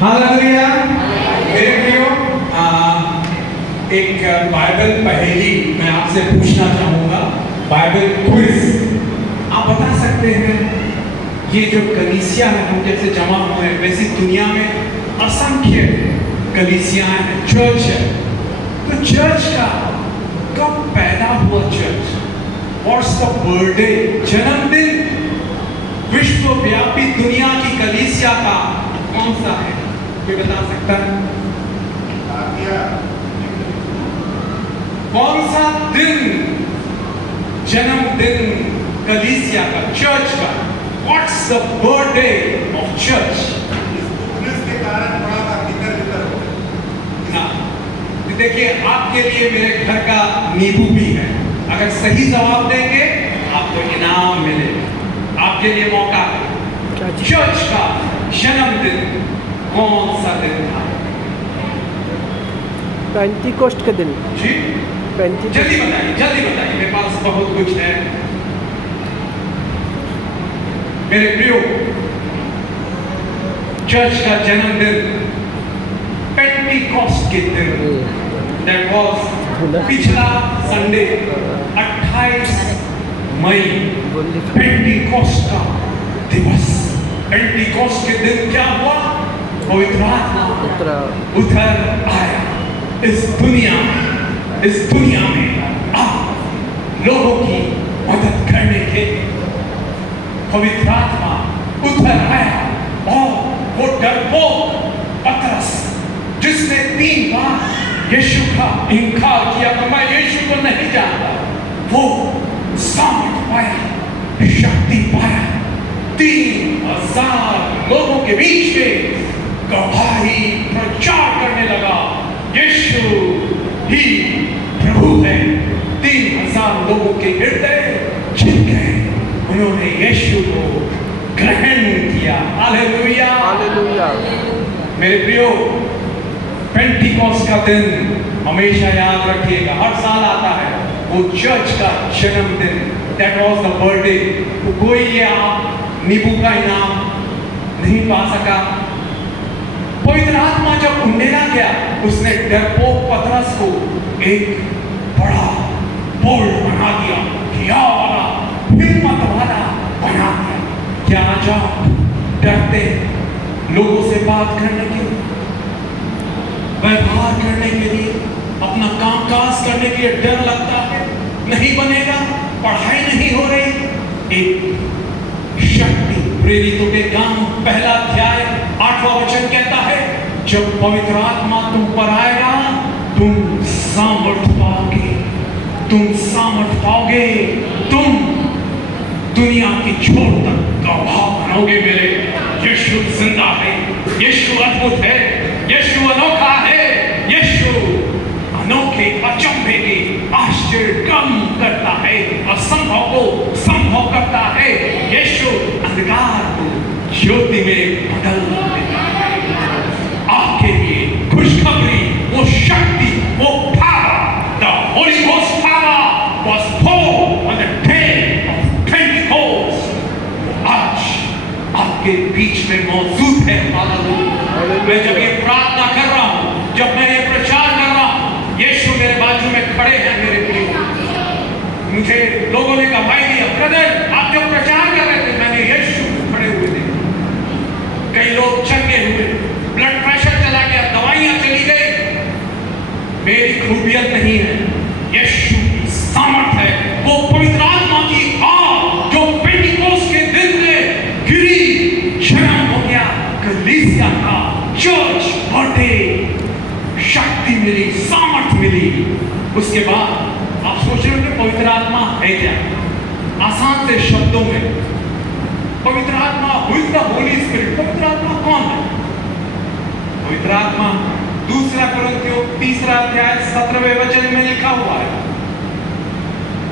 Hallelujah. मेरे प्रियो, एक बाइबल पहेली मैं आपसे पूछना चाहूंगा, बाइबल क्विज। आप बता सकते हैं ये जो कलीसिया है, हम जैसे जमा हुए हैं, वैसी दुनिया में असंख्य कलीसिया हैं, चर्च है। तो चर्च का कब पैदा हुआ चर्च? व्हाट्स द बर्थडे, जन्मदिन विश्वव्यापी दुनिया की कलीसिया का कौन सा है? कोई बता सकता है? कौन सा दिन जन्मदिन कलीसिया का, चर्च का? What's the birthday of church? के कारण थोड़ा सा भीतर ना, देखिए आपके लिए मेरे घर का नींबू भी है। अगर सही जवाब देंगे आपको इनाम मिलेगा। आपके लिए मौका है। चर्च का जन्मदिन कौन सा दिन था? पेंटिकोस्ट के दिन। जी जल्दी बताइए, मेरे पास बहुत कुछ है। मेरे प्रियो, चर्च का जन्मदिन पेंटिकोस्ट के दिन, दैट वाज पिछला संडे 28 मई, पेंटिकोस्ट का दिवस। पेंटिकोस्ट के दिन क्या हुआ? पवित्र आत्मा उतर आया इस दुनिया में आप लोगों की मदद करने के। पवित्र आत्मा उतर आया और वो डरपोक पतरस, जिसने 3 बार यीशु का इनकार किया कि मैं यीशु को नहीं जानता, वो सामर्थ पाया, शक्ति पाया। 3000 लोगों के बीच में गवाही प्रचार करने लगा, यीशु ही प्रभु है। 3000 लोगों के हृदय छिप गए, उन्होंने यीशु को ग्रहण किया। Hallelujah, hallelujah. मेरे प्रियो, पेंटिकोस्ट का दिन हमेशा याद रखिएगा, हर साल आता है, वो चर्च का जन्मदिन, दैट वाज द बर्थडे। तो कोई ये आप नींबू का इनाम नहीं पा सका। पवित्र आत्मा जब उंडेला गया, उसने डरपोक पतरस को एक बड़ा बोल्ड बना दिया, हिया वाला, हिम्मत वाला बना दिया। क्या आज आप डरते लोगों से बात करने के लिए, व्यवहार करने के लिए, अपना कामकाज करने के लिए डर लगता है? नहीं बनेगा, पढ़ाई नहीं हो रही। एक शक्ति, प्रेरितों के काम 1 अध्याय 8वां वचन कहता है, जब पवित्र आत्मा तुम पर आएगा, तुम सामर्थ पाओगे, तुम दुनिया की छोर तक गवाह बनोगे। मेरे यीशु जिंदा है, यीशु अद्भुत है, यीशु अनोखा है, यीशु अनोखे अचंभे के आश्चर्य कम करता है, असंभव को संभव करता है। यीशु अंधकार को ज्योति में बदल देता है। आपके लिए खुशखबरी, वो शक्ति, वो power, the Holi ghost power was poured on the day of Pentecost, आज आपके बीच में मौजूद है। हालेलुया। मैं जब ये प्रार्थना कर रहा हूँ, जब मैं ये प्रचार कर रहा हूँ, यीशु मेरे बाजू में खड़े हैं। मेरे प्रियो, मुझे लोगों ने गवाही दिया, ब्रदर आप जब प्रचार कर रहे थे, मैंने यीशु खड़े हुए थे। कई लोग चंगे हुए, ब्लड प्रेशर चला गया, दवाइयां चली गई। मेरी खूबियत नहीं है, यीशु की सामर्थ है। वो पवित्र आत्मा की आग जो पेंटिकोस्ट के दिन में गिरी, जन्म हो गया कलीसिया का, चर्च बर्थडे, शक्ति मिली, सामर्थ मिली। उसके बाद आप सोच रहे हो पवित्र आत्मा है क्या? आसान से शब्दों में, पवित्र आत्मा, who is the Holi spirit? पवित्र आत्मा कौन है? पवित्र आत्मा 2 कुरिन्थियों 3 अध्याय 17वें वचन में लिखा हुआ है,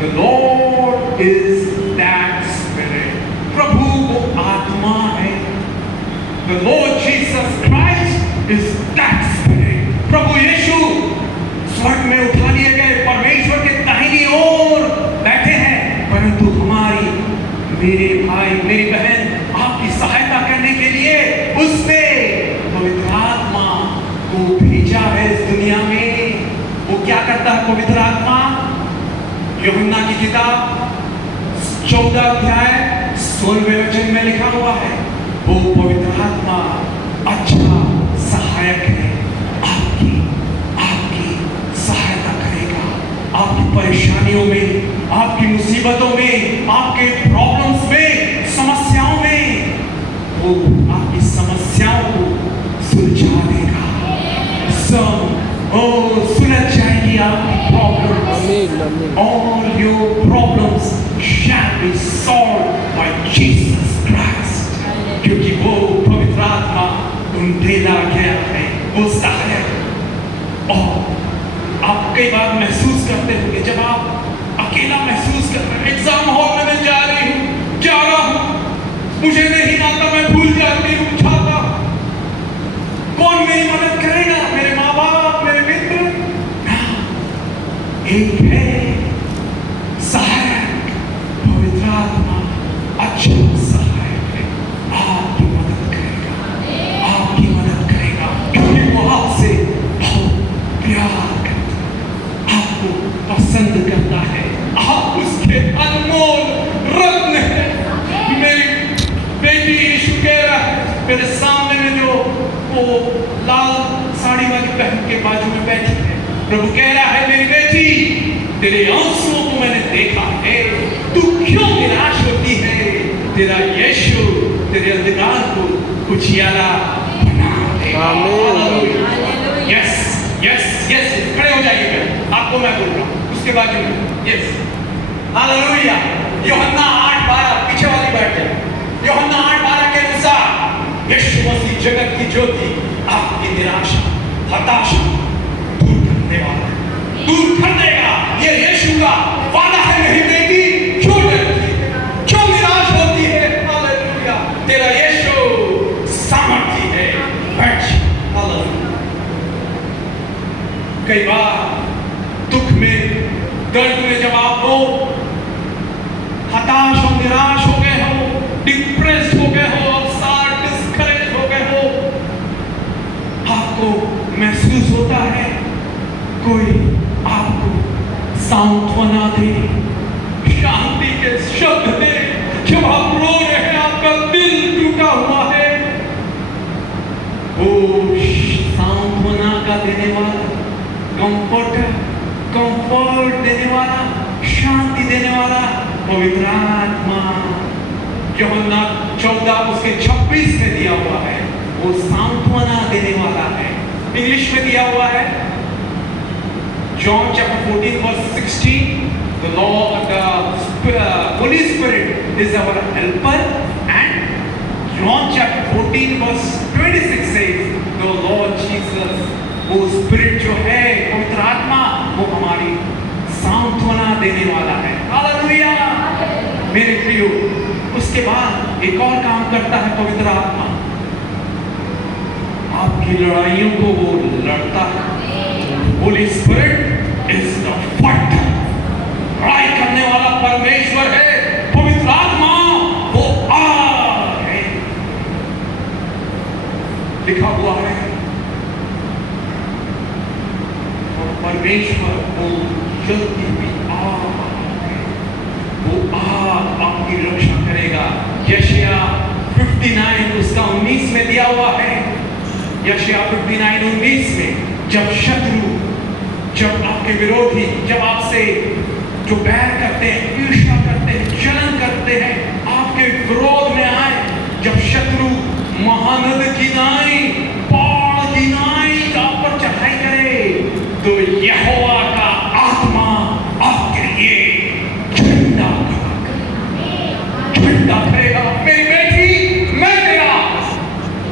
The Lord is that Spirit. प्रभु वो आत्मा है। The Lord Jesus Christ is that Spirit. प्रभु यीशु स्वर्ग में उठा लिए गए, परमेश्वर के दाहिनी ओर बैठे हैं, परंतु हमारी, मेरे भाई मेरी बहन, आपकी सहायता करने के लिए उसने पवित्र पवित्र आत्मा, यूहन्ना की किताब 14 अध्याय 16वें वचन में लिखा हुआ है, वो पवित्र आत्मा अच्छा सहायक है, आपकी सहायता करेगा, आपकी परेशानियों में, आपकी मुसीबतों में, आपके प्रॉब्लम्स में, समस्याओं में, वो आपकी समस्याओं को सुलझा देगा। सुलझ जाएगी आपकी problems. All your problems shall be solved by Jesus Christ, क्योंकि वो पवित्र आत्मा ढूंढेला गया है, वो सहायक। और आप कई बार महसूस करते होंगे, जब आप अकेला महसूस कर रहे हैं, एग्जाम हॉल में मैं जा रहा हूँ, मुझे नहीं आता, मैं भूल जाती हूँ, छाता, कौन मेरी मदद करेगा? मेरे माँ बाप, मेरे मित्र? एक है सहायक, पवित्र आत्मा अच्छा सहायक है, आपकी मदद करेगा, क्योंकि वो आपसे बहुत प्यार करता है, आपको पसंद करता है, आप उसके अनमोल रत्न हैं। मेरी बेटी यीशु कह रहा है, मेरे सामने में जो वो लाल साड़ी वाली बहन के बाजू में बैठी है, प्रभु कह रहा है, मेरी बेटी, तेरे आंसुओं को मैंने देखा है, तू क्यों निराश होती है? तेरा यीशु तेरे अंधकार को उजियाला बना देगा। यस यस यस, खड़े हो जाइए, आपको मैं बोल रहा हूँ उसके बाजू में। Yes, hallelujah. यूहन्ना 8:12, पीछे वाली बैठ जाए। यूहन्ना 8:12 के अनुसार यीशु मसीह जगत की ज्योति आपकी निराशा, हताशा दूर कर देगा। ये यीशु का वादा है। मेरी बेटी, क्यों डरती है, क्यों निराश होती है? हालेलुया, तेरा यीशु सामर्थी है। बैठ। हालेलुया। कई बार दुख में, दर्द में जब आप हो, हताश और निराश हो गए हो, डिप्रेस्ड हो गए हो, अपसेट, डिस्करेज हो गए हो, आपको महसूस होता है कोई आपको सांत्वना दे, शांति के शब्द दे। जब आप रो रहे हैं, आपका दिल टूटा हुआ है, वो सांत्वना का देने वाला, कंफर्ट देने वाला, शांति देने वाला पवित्र आत्मा, यूहन्ना 14 उसके 26 में दिया हुआ है, वो सांत्वना देने वाला है। इंग्लिश में दिया हुआ है, John chapter 14 verse 16, the Lord, the Holy Spirit is our helper, and John chapter 14 verse 26 says, the Lord Jesus, वो Spirit जो है, पवित्र आत्मा, वो हमारी सांत्वना देने वाला है। हालेलुया। मेरे प्रियो, उसके बाद एक और काम करता है पवित्र आत्मा, आपकी लड़ाइयों को वो लड़ता है। Holy Spirit is the fighter, लड़ाई करने वाला परमेश्वर है। पवित्र आत्मा वो आग है, लिखा हुआ है, और परमेश्वर वो जलती हुई आग है, वो आग आपकी रक्षा करेगा। यशायाह 59 उसका 19 में दिया हुआ है। यशायाह 59:19 में, जब शत्रु, जब आपके विरोधी, जब आपसे जो बैर करते हैं, ईर्ष्या करते हैं, जलन करते हैं, आपके विरोध में आए, जब शत्रु महानद की नाई, बाढ़ की नाई आप पर चढ़ाई करे, तो यहोवा का आत्मा आपके लिए झंडा करेगा। मेरी बेटी, मैं तेरा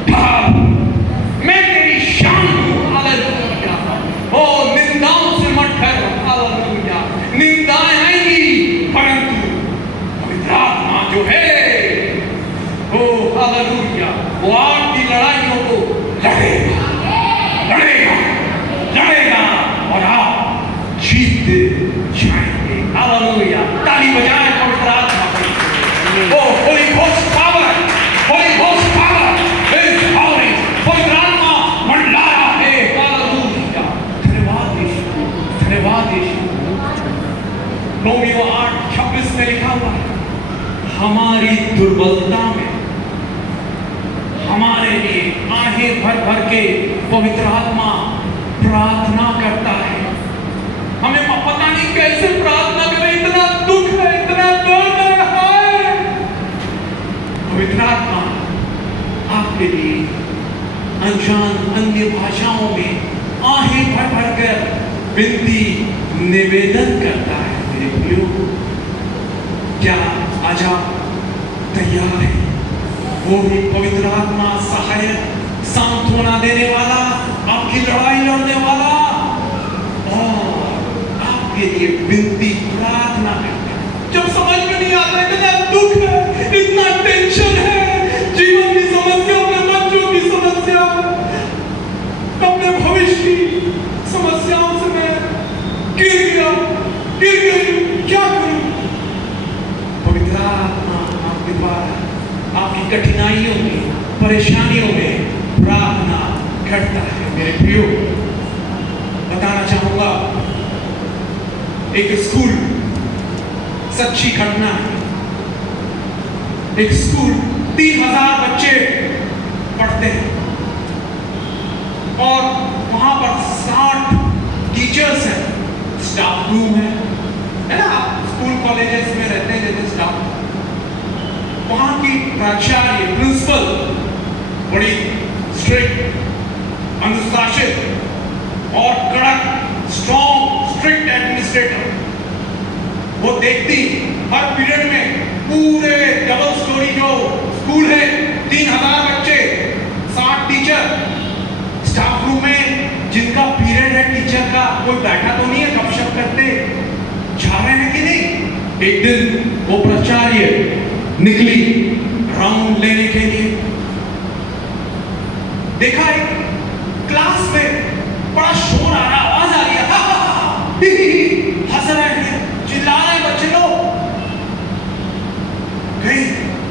ढाल, मैं तेरी शान हूं। हालेलुया। ओ निंदाओं से मत डरो। हालेलुया। निंदाएं आएंगी, परंतु पवित्र आत्मा जो है, ओ हालेलुया, वो आपकी लड़ाइयों को लड़ेगा, लड़ेगा, लड़ेगा, और आप जीत जाएंगे। हालेलुया। ताली बजाएं पवित्र आत्मा को। Oh holy ghost power, holy ghost power is powering. पवित्र आत्मा मंडला रहा है। हालेलुया। धन्यवाद यीशु, धन्यवाद यीशु। रोमियो 8:26 में लिखा हुआ है, हमारी दुर्बलता में हमारे लिए आहें भर भर के पवित्र आत्मा प्रार्थना करता है। हमें पता नहीं कैसे प्रार्थना करें, इतना दुख है, इतना दर्द है। पवित्र आत्मा आपके लिए अनजान अन्य भाषाओं में आहें भर भर कर विनती निवेदन करता है। मेरे प्रियो, क्या आज आप तैयार हैं? वो भी पवित्र आत्मा सहायक, सांत्वना देने वाला, आपकी लड़ाई लड़ने वाला और आपके लिए विनती प्रार्थना करता है। जब समझ में नहीं आता, इतना दुख है, इतना टेंशन है, जीवन की समस्या, अपने बच्चों की समस्या, अपने भविष्य की समस्याओं से मैं गिर गई, क्या करूं? पवित्र आत्मा आपके द्वारा आपकी कठिनाइयों में, परेशानियों में प्रार्थना करता है। मेरे प्रियो, बताना चाहूंगा एक स्कूल, सच्ची घटना है। एक स्कूल 3000 बच्चे पढ़ते हैं और वहां पर 60 टीचर्स हैं, स्टाफ रूम है ना? आप स्कूल कॉलेजेस में रहते हैं जैसे स्टाफ, वहां की प्राचार्य, प्रिंसिपल बड़ी स्ट्रिक्ट, अनुशासित और कड़क, स्ट्रिक्ट एडमिनिस्ट्रेटर। वो देखती हर पीरियड में पूरे डबल स्टोरी जो स्कूल है, 3000 बच्चे, 60 टीचर, स्टाफ रूम में जिनका पीरियड है टीचर का, कोई बैठा तो नहीं है, गपशप करते जा रहे हैं कि नहीं? एक दिन वो प्राचार्य निकली राउंड लेने के लिए, देखा एक क्लास में बड़ा शोर आ रहा, आवाज आ रही है, हंस रहे हैं, चिल्ला रहे हैं बच्चे लोग। गई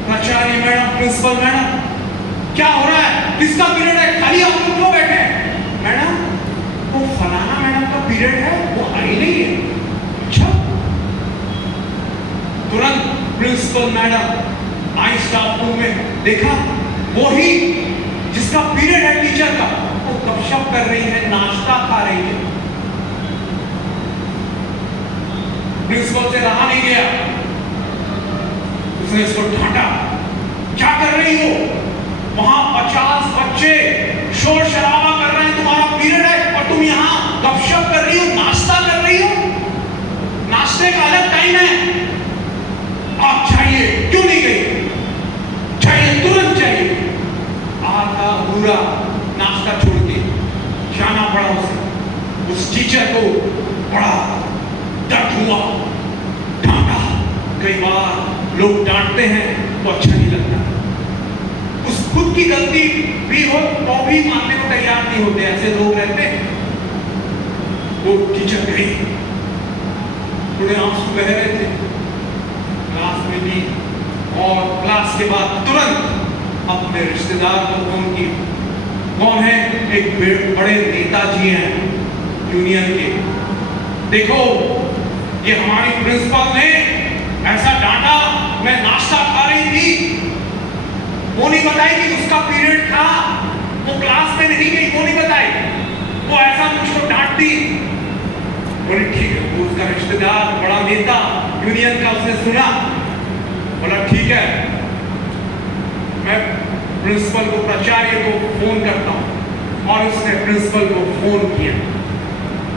प्राचार्य मैडम, प्रिंसिपल मैडम, क्या हो रहा है, किसका पीरियड है, खाली आप लोग क्यों बैठे हैं? मैडम, वो फलाना मैडम का पीरियड है, वो आई नहीं है। अच्छा। तुरंत प्रिंसिपल मैडम आई स्टाफ रूम में, देखा वो ही जिसका पीरियड है टीचर का, वो गपशप कर रही है, नाश्ता खा रही है। प्रिंसिपल से रहा नहीं गया, उसने इसको डांटा, क्या कर रही हो? वहां 50 बच्चे शोर शराबा कर रहे हैं, तुम्हारा पीरियड है और तुम यहां गपशप कर रही हो, नाश्ता कर रही हो? नाश्ते का अलग टाइम है, आप चाहिए, क्यों नहीं गई? चाहिए, तुरंत चाहिए। आधा पूरा नाश्ता छोड़ के जाना पड़ा उसे। उस टीचर को बड़ा दर्द हुआ, डांटा। कई बार लोग डांटते हैं तो अच्छा नहीं लगता, उस खुद की गलती भी हो तो भी मानने को तैयार नहीं होते, ऐसे लोग रहते हैं। वो टीचर गई, थोड़े आंसू बह रहे थे, क्लास में ली और क्लास के बाद तुरंत अपने रिश्तेदार को फोन की। कौन है? एक बड़े नेताजी हैं यूनियन के। देखो, ये हमारी प्रिंसिपल ने ऐसा डांटा, मैं नाश्ता खा रही थी, वो नहीं बताई कि उसका पीरियड था, वो क्लास में नहीं गई, वो नहीं बताई, वो ऐसा मुझको डांटती। बोले ठीक है, वो उसका रिश्तेदार, बड़ा नेता यूनियन का, उसने सुना, बोला ठीक है, मैं प्रिंसिपल को, प्राचार्य को फोन करता हूं। और उसने प्रिंसिपल को फोन किया,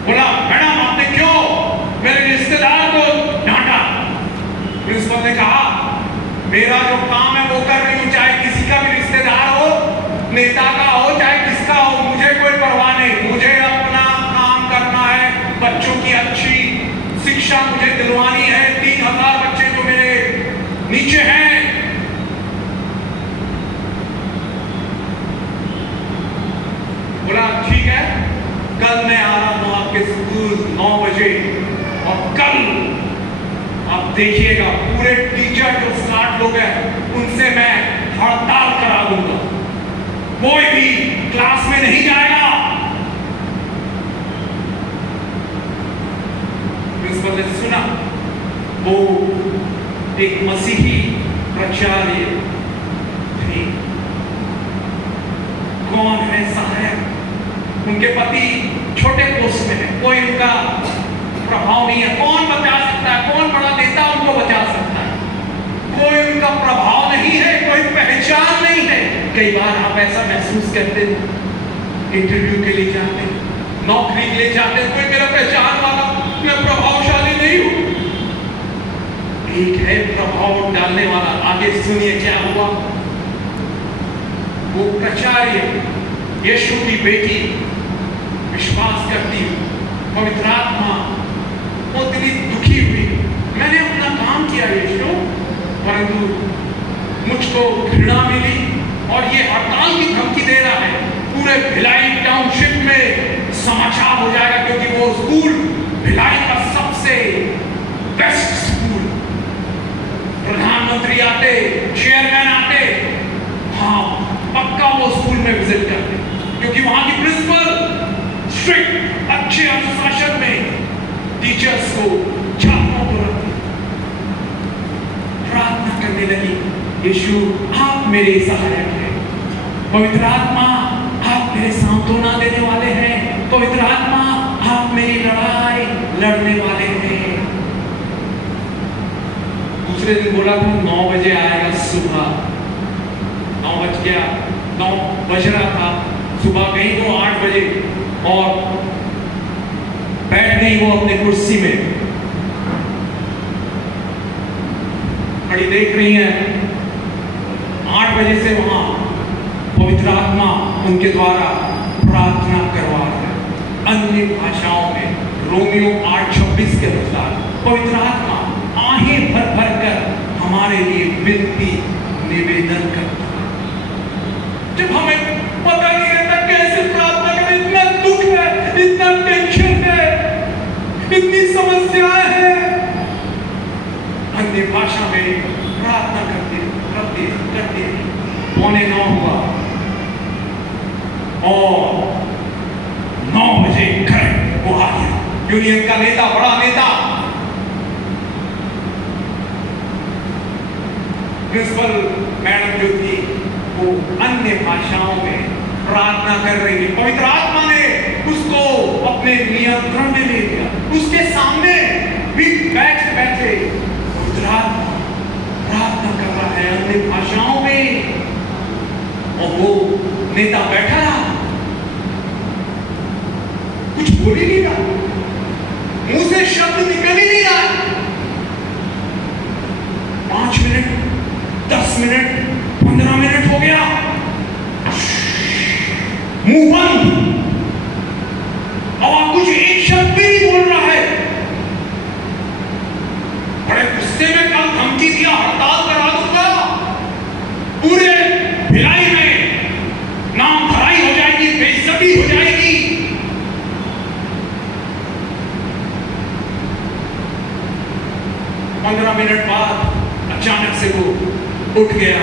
बोला मैडम आपने क्यों मेरे रिश्तेदार को डांटा? प्रिंसिपल ने कहा मेरा जो काम है वो कर रही हूं, चाहे किसी का भी रिश्तेदार हो, नेता का हो, चाहे किसका हो, मुझे कोई परवाह नहीं, मुझे अपना काम करना है, बच्चों की अच्छी शिक्षा मुझे दिलवानी है। 3000 बच्चे जो मेरे नीचे हैं, बोला ठीक है, कल मैं आ रहा हूं आपके स्कूल 9 बजे, और कल आप देखिएगा पूरे टीचर जो 60 लोग हैं उनसे मैं हड़ताल करा दूंगा, कोई भी क्लास में नहीं जाएगा। प्रिंसिपल ने सुना, वो एक मसीही प्राचार्य थे। कौन है सहायक? उनके पति छोटे पोस्ट में है, कोई उनका प्रभाव नहीं है। कौन बचा सकता है? कौन बड़ा नेता उनको बचा सकता है? कोई उनका प्रभाव नहीं है, कोई पहचान नहीं है। कई बार आप ऐसा महसूस करते हो, इंटरव्यू के लिए जाते हैं, नौकरी के लिए जाते हैं, कोई मेरा पहचान वाला, मैं प्रभावशाली नहीं हूं। एक है प्रभाव डालने वाला। आगे सुनिए क्या हुआ। वो प्राचार्य यीशु की बेटी विश्वास करती, पवित्र आत्मा वो इतनी दुखी हुई, मैंने अपना काम किया यीशु, परंतु मुझको घृणा मिली और ये हड़ताल की धमकी दे रहा है। पूरे भिलाई टाउनशिप में समाचार हो जाएगा, क्योंकि वो स्कूल भिलाई का सबसे बेस्ट स्कूल, प्रधानमंत्री आते, चेयरमैन आते, हाँ पक्का वो स्कूल में विजिट करते, क्योंकि वहां की प्रिंसिपल स्ट्रिक्ट, अच्छे अनुशासन में टीचर्स को, छात्रों को रखती। प्रार्थना करने लगी, यीशु आप मेरे सहायक हैं, पवित्र आत्मा आप मेरे सांत्वना देने वाले हैं, पवित्र आत्मा आप मेरी लड़ाई लड़ने वाले हैं। दूसरे दिन बोला था 9 बजे आएगा, सुबह 9 बज गया, 9 बज रहा था, सुबह गई तो 8 बजे और बैठ गई वो अपने कुर्सी में, खड़ी देख रही है। 8 बजे से वहां पवित्र आत्मा उनके द्वारा प्रार्थना करवा रहा है अन्य भाषाओं में। रोमियो 8:26 के अनुसार पवित्र आत्मा आहें भर भर कर हमारे लिए विनती निवेदन करता है। जब हमें पता नहीं रहता कैसे प्रार्थना करें, इतना दुख है, इतना टेंशन है, इतनी समस्याएं हैं, अन्य भाषा में प्रार्थना करते करते करते 8:45 हुआ और 9 बजे करेक्ट वो आ गया। यूनियन का नेता, बड़ा नेता, प्रिंसिपल मैडम जो थी वो अन्य भाषाओं में प्रार्थना कर रही थी। पवित्र आत्मा ने उसको अपने नियंत्रण में ले लिया। उसके सामने भी बैठे बैठे पवित्र आत्मा प्रार्थना कर रहा है अन्य भाषाओं में, और वो नेता बैठा रहा, कुछ बोल ही नहीं रहा, मुंह से शब्द निकल ही नहीं रहा। 5 मिनट, 10 मिनट, 15 मिनट हो गया, मुंह बंद, और कुछ एक शब्द भी नहीं बोल रहा है। बड़े गुस्से में कल धमकी दिया, हड़ताल करा दूंगा, पूरे भिलाई में नाम खराई हो जाएगी, बेइज्जती हो जाएगी। 15 मिनट बाद अचानक से वो उठ गया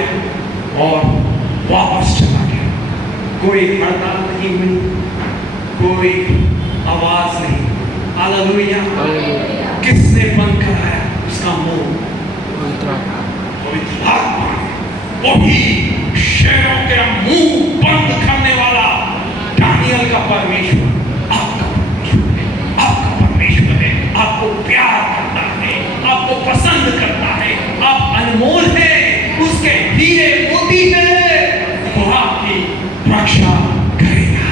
और वापस चला गया। कोई हड़ताल नहीं हुई, कोई आवाज नहीं। हालेलुया। किसने बंद कराया उसका मुंह? पवित्र आत्मा ने। वही शेरों के मुंह बंद करने वाला दानियल का परमेश्वर आपका परमेश्वर है, आपका परमेश्वर है, आपको प्यार करता है, आपको पसंद करता है, आप अनमोल हैं, उसके हीरे मोती हैं, वो आपकी रक्षा करेगा।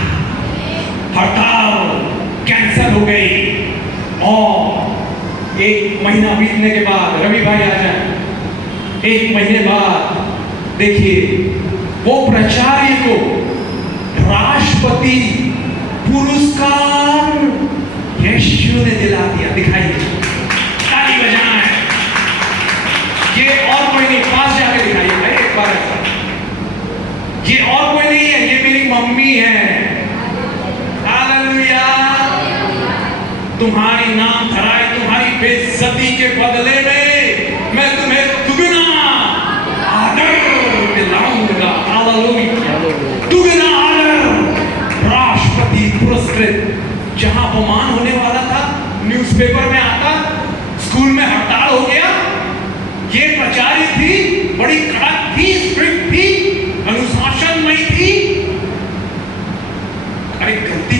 हड़ताल कैंसल हो गई और 1 महीना बीतने के बाद, रवि भाई आ जाए, 1 महीने बाद देखिए वो प्राचार्य को राष्ट्रपति पुरस्कार यीशु ने दिला दिया। दिखाइए, ताली बजाना है। ये और कोई नहीं, पास जाके दिखाइए भाई एक बार ऐसा। ये और कोई नहीं है, ये मेरी मम्मी है। हालेलुया। तुम्हारी नाम धराई, तुम्हारी बेइज्जती के बदले में मैं तुम्हें दुगना आदर दिलाऊंगा। हालेलुया। दुगना आदर, राष्ट्रपति पुरस्कृत। जहां अपमान होने वाला था, न्यूज़पेपर में आता, स्कूल में हड़ताल हो गया,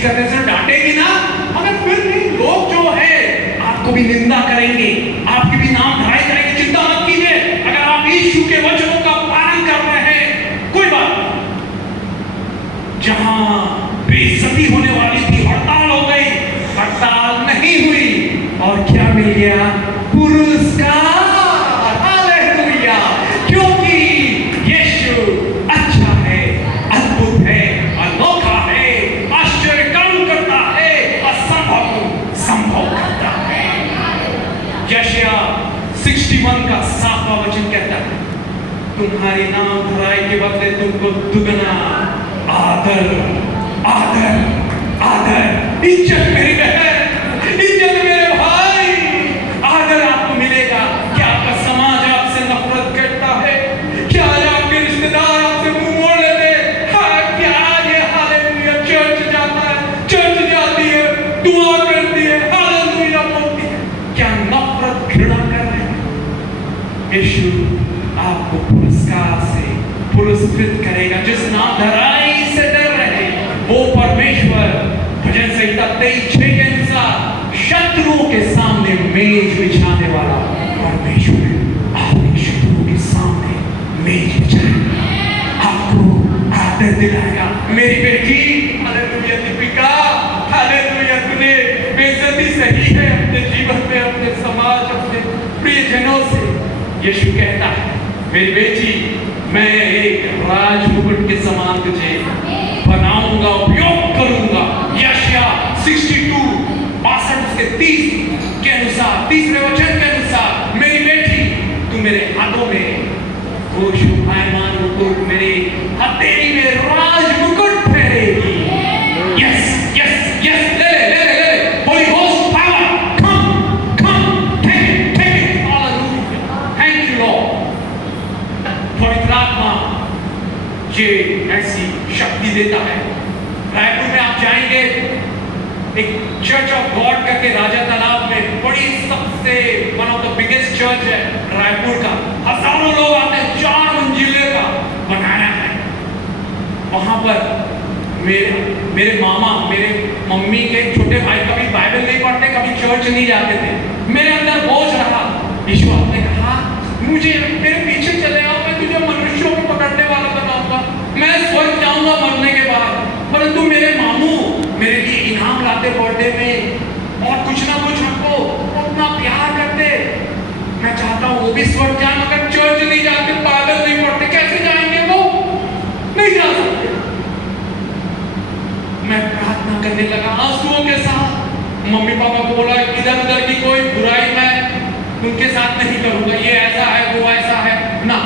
करने से डांटेगी ना, मगर फिर भी लोग जो है आपको भी निंदा करेंगे, आपकी भी नाम धराई करेंगे। चिंता मत कीजिए, अगर आप यीशु के वचनों का पालन कर रहे हैं, कोई बात नहीं। जहां बेइज्जती होने वाली थी, हड़ताल हो गई, हड़ताल नहीं हुई, और क्या मिल गया? पुरस्कार। हालेलुया! क्योंकि यीशु अच्छा है, अद्भुत है, अनोखा है, आश्चर्य काम करता है, असंभव को संभव करता है। यशायाह 61 का 7वां वचन कहता है, तुम्हारी नाम धराई के बदले तुमको दुगना आदर, आदर, आदर, इज्जत मेरी बहन, इज्जत मेरे भाई, आदर आपको मिलेगा। क्या आपका समाज आपसे नफरत करता है? क्या आज आपके रिश्तेदार आपसे मुंह मोड़ लेते? हाँ, क्या ये हालेलुया चर्च जाता है, चर्च जाती है, दुआ करती है, हालेलुया बोलती है, क्या नफरत घृणा कर रहे हैं? यीशु आपको पुरस्कार से पुरस्कृत करेगा। जिस नाम धराई से डर रहे, वो परमेश्वर भजन संहिता 23:6 के अनुसार शत्रुओं के सामने मेज बिछाने वाला परमेश्वर आपके शत्रुओं के सामने मेज बिछाएगा, आपको आदर दिलाएगा। मेरी बेटी, हालेलुया दीपिका, हालेलुया, तूने बेइज्जती सही है अपने जीवन में, अपने समाज, अपने प्रियजनों से। यीशु कहता है, मेरी बेटी, मैं एक राजमुकुट के समान तुझे बनाऊंगा, उपयोग करूंगा। यशायाह 62:62 के 30 के अनुसार, 30वें वचन के अनुसार, मेरी बेटी, तू मेरे हाथों में वो शोभायमान मुकुट, मेरे हथेली में राजमुकुट पहनेगी। यस यस यस, ले ले ले ले ले, holy ghost power, come come, take it, hallelujah, thank you lord. पवित्र आत्मा ये ऐसी शक्ति देता है। रायपुर में आप जाएंगे, एक चर्च ऑफ गॉड करके राजा तालाब में, बड़ी सबसे one of the biggest church है रायपुर का, हजारों लोग आते हैं, 4 मंजिले का बनाया है। वहां पर मेरे मामा, मेरे मम्मी के छोटे भाई कभी बाइबल नहीं पढ़ते, कभी चर्च नहीं जाते थे। मेरे अंदर बोझ रहा, यीशु आपने कहा मुझे मेरे पीछे चले आओ, मैं तुझे मनुष्यों को पकड़ने वाला बनाऊंगा, मैं स्वर्ग जाऊंगा मरने के बाद। परंतु मेरे मामू मेरे लिए इनाम लाते बर्थडे में, और कुछ ना कुछ हमको अपना प्यार करते। मैं चाहता हूँ वो भी स्वर्ग जाए, मगर चर्च नहीं जाते, बाइबल नहीं पढ़ते, कैसे जाएंगे वो? नहीं जा सकते। मैं प्रार्थना करने लगा आंसुओं के साथ। मम्मी पापा को बोला इधर उधर की कोई बुराई मैं उनके साथ नहीं करूंगा, ये ऐसा है, वो ऐसा है ना,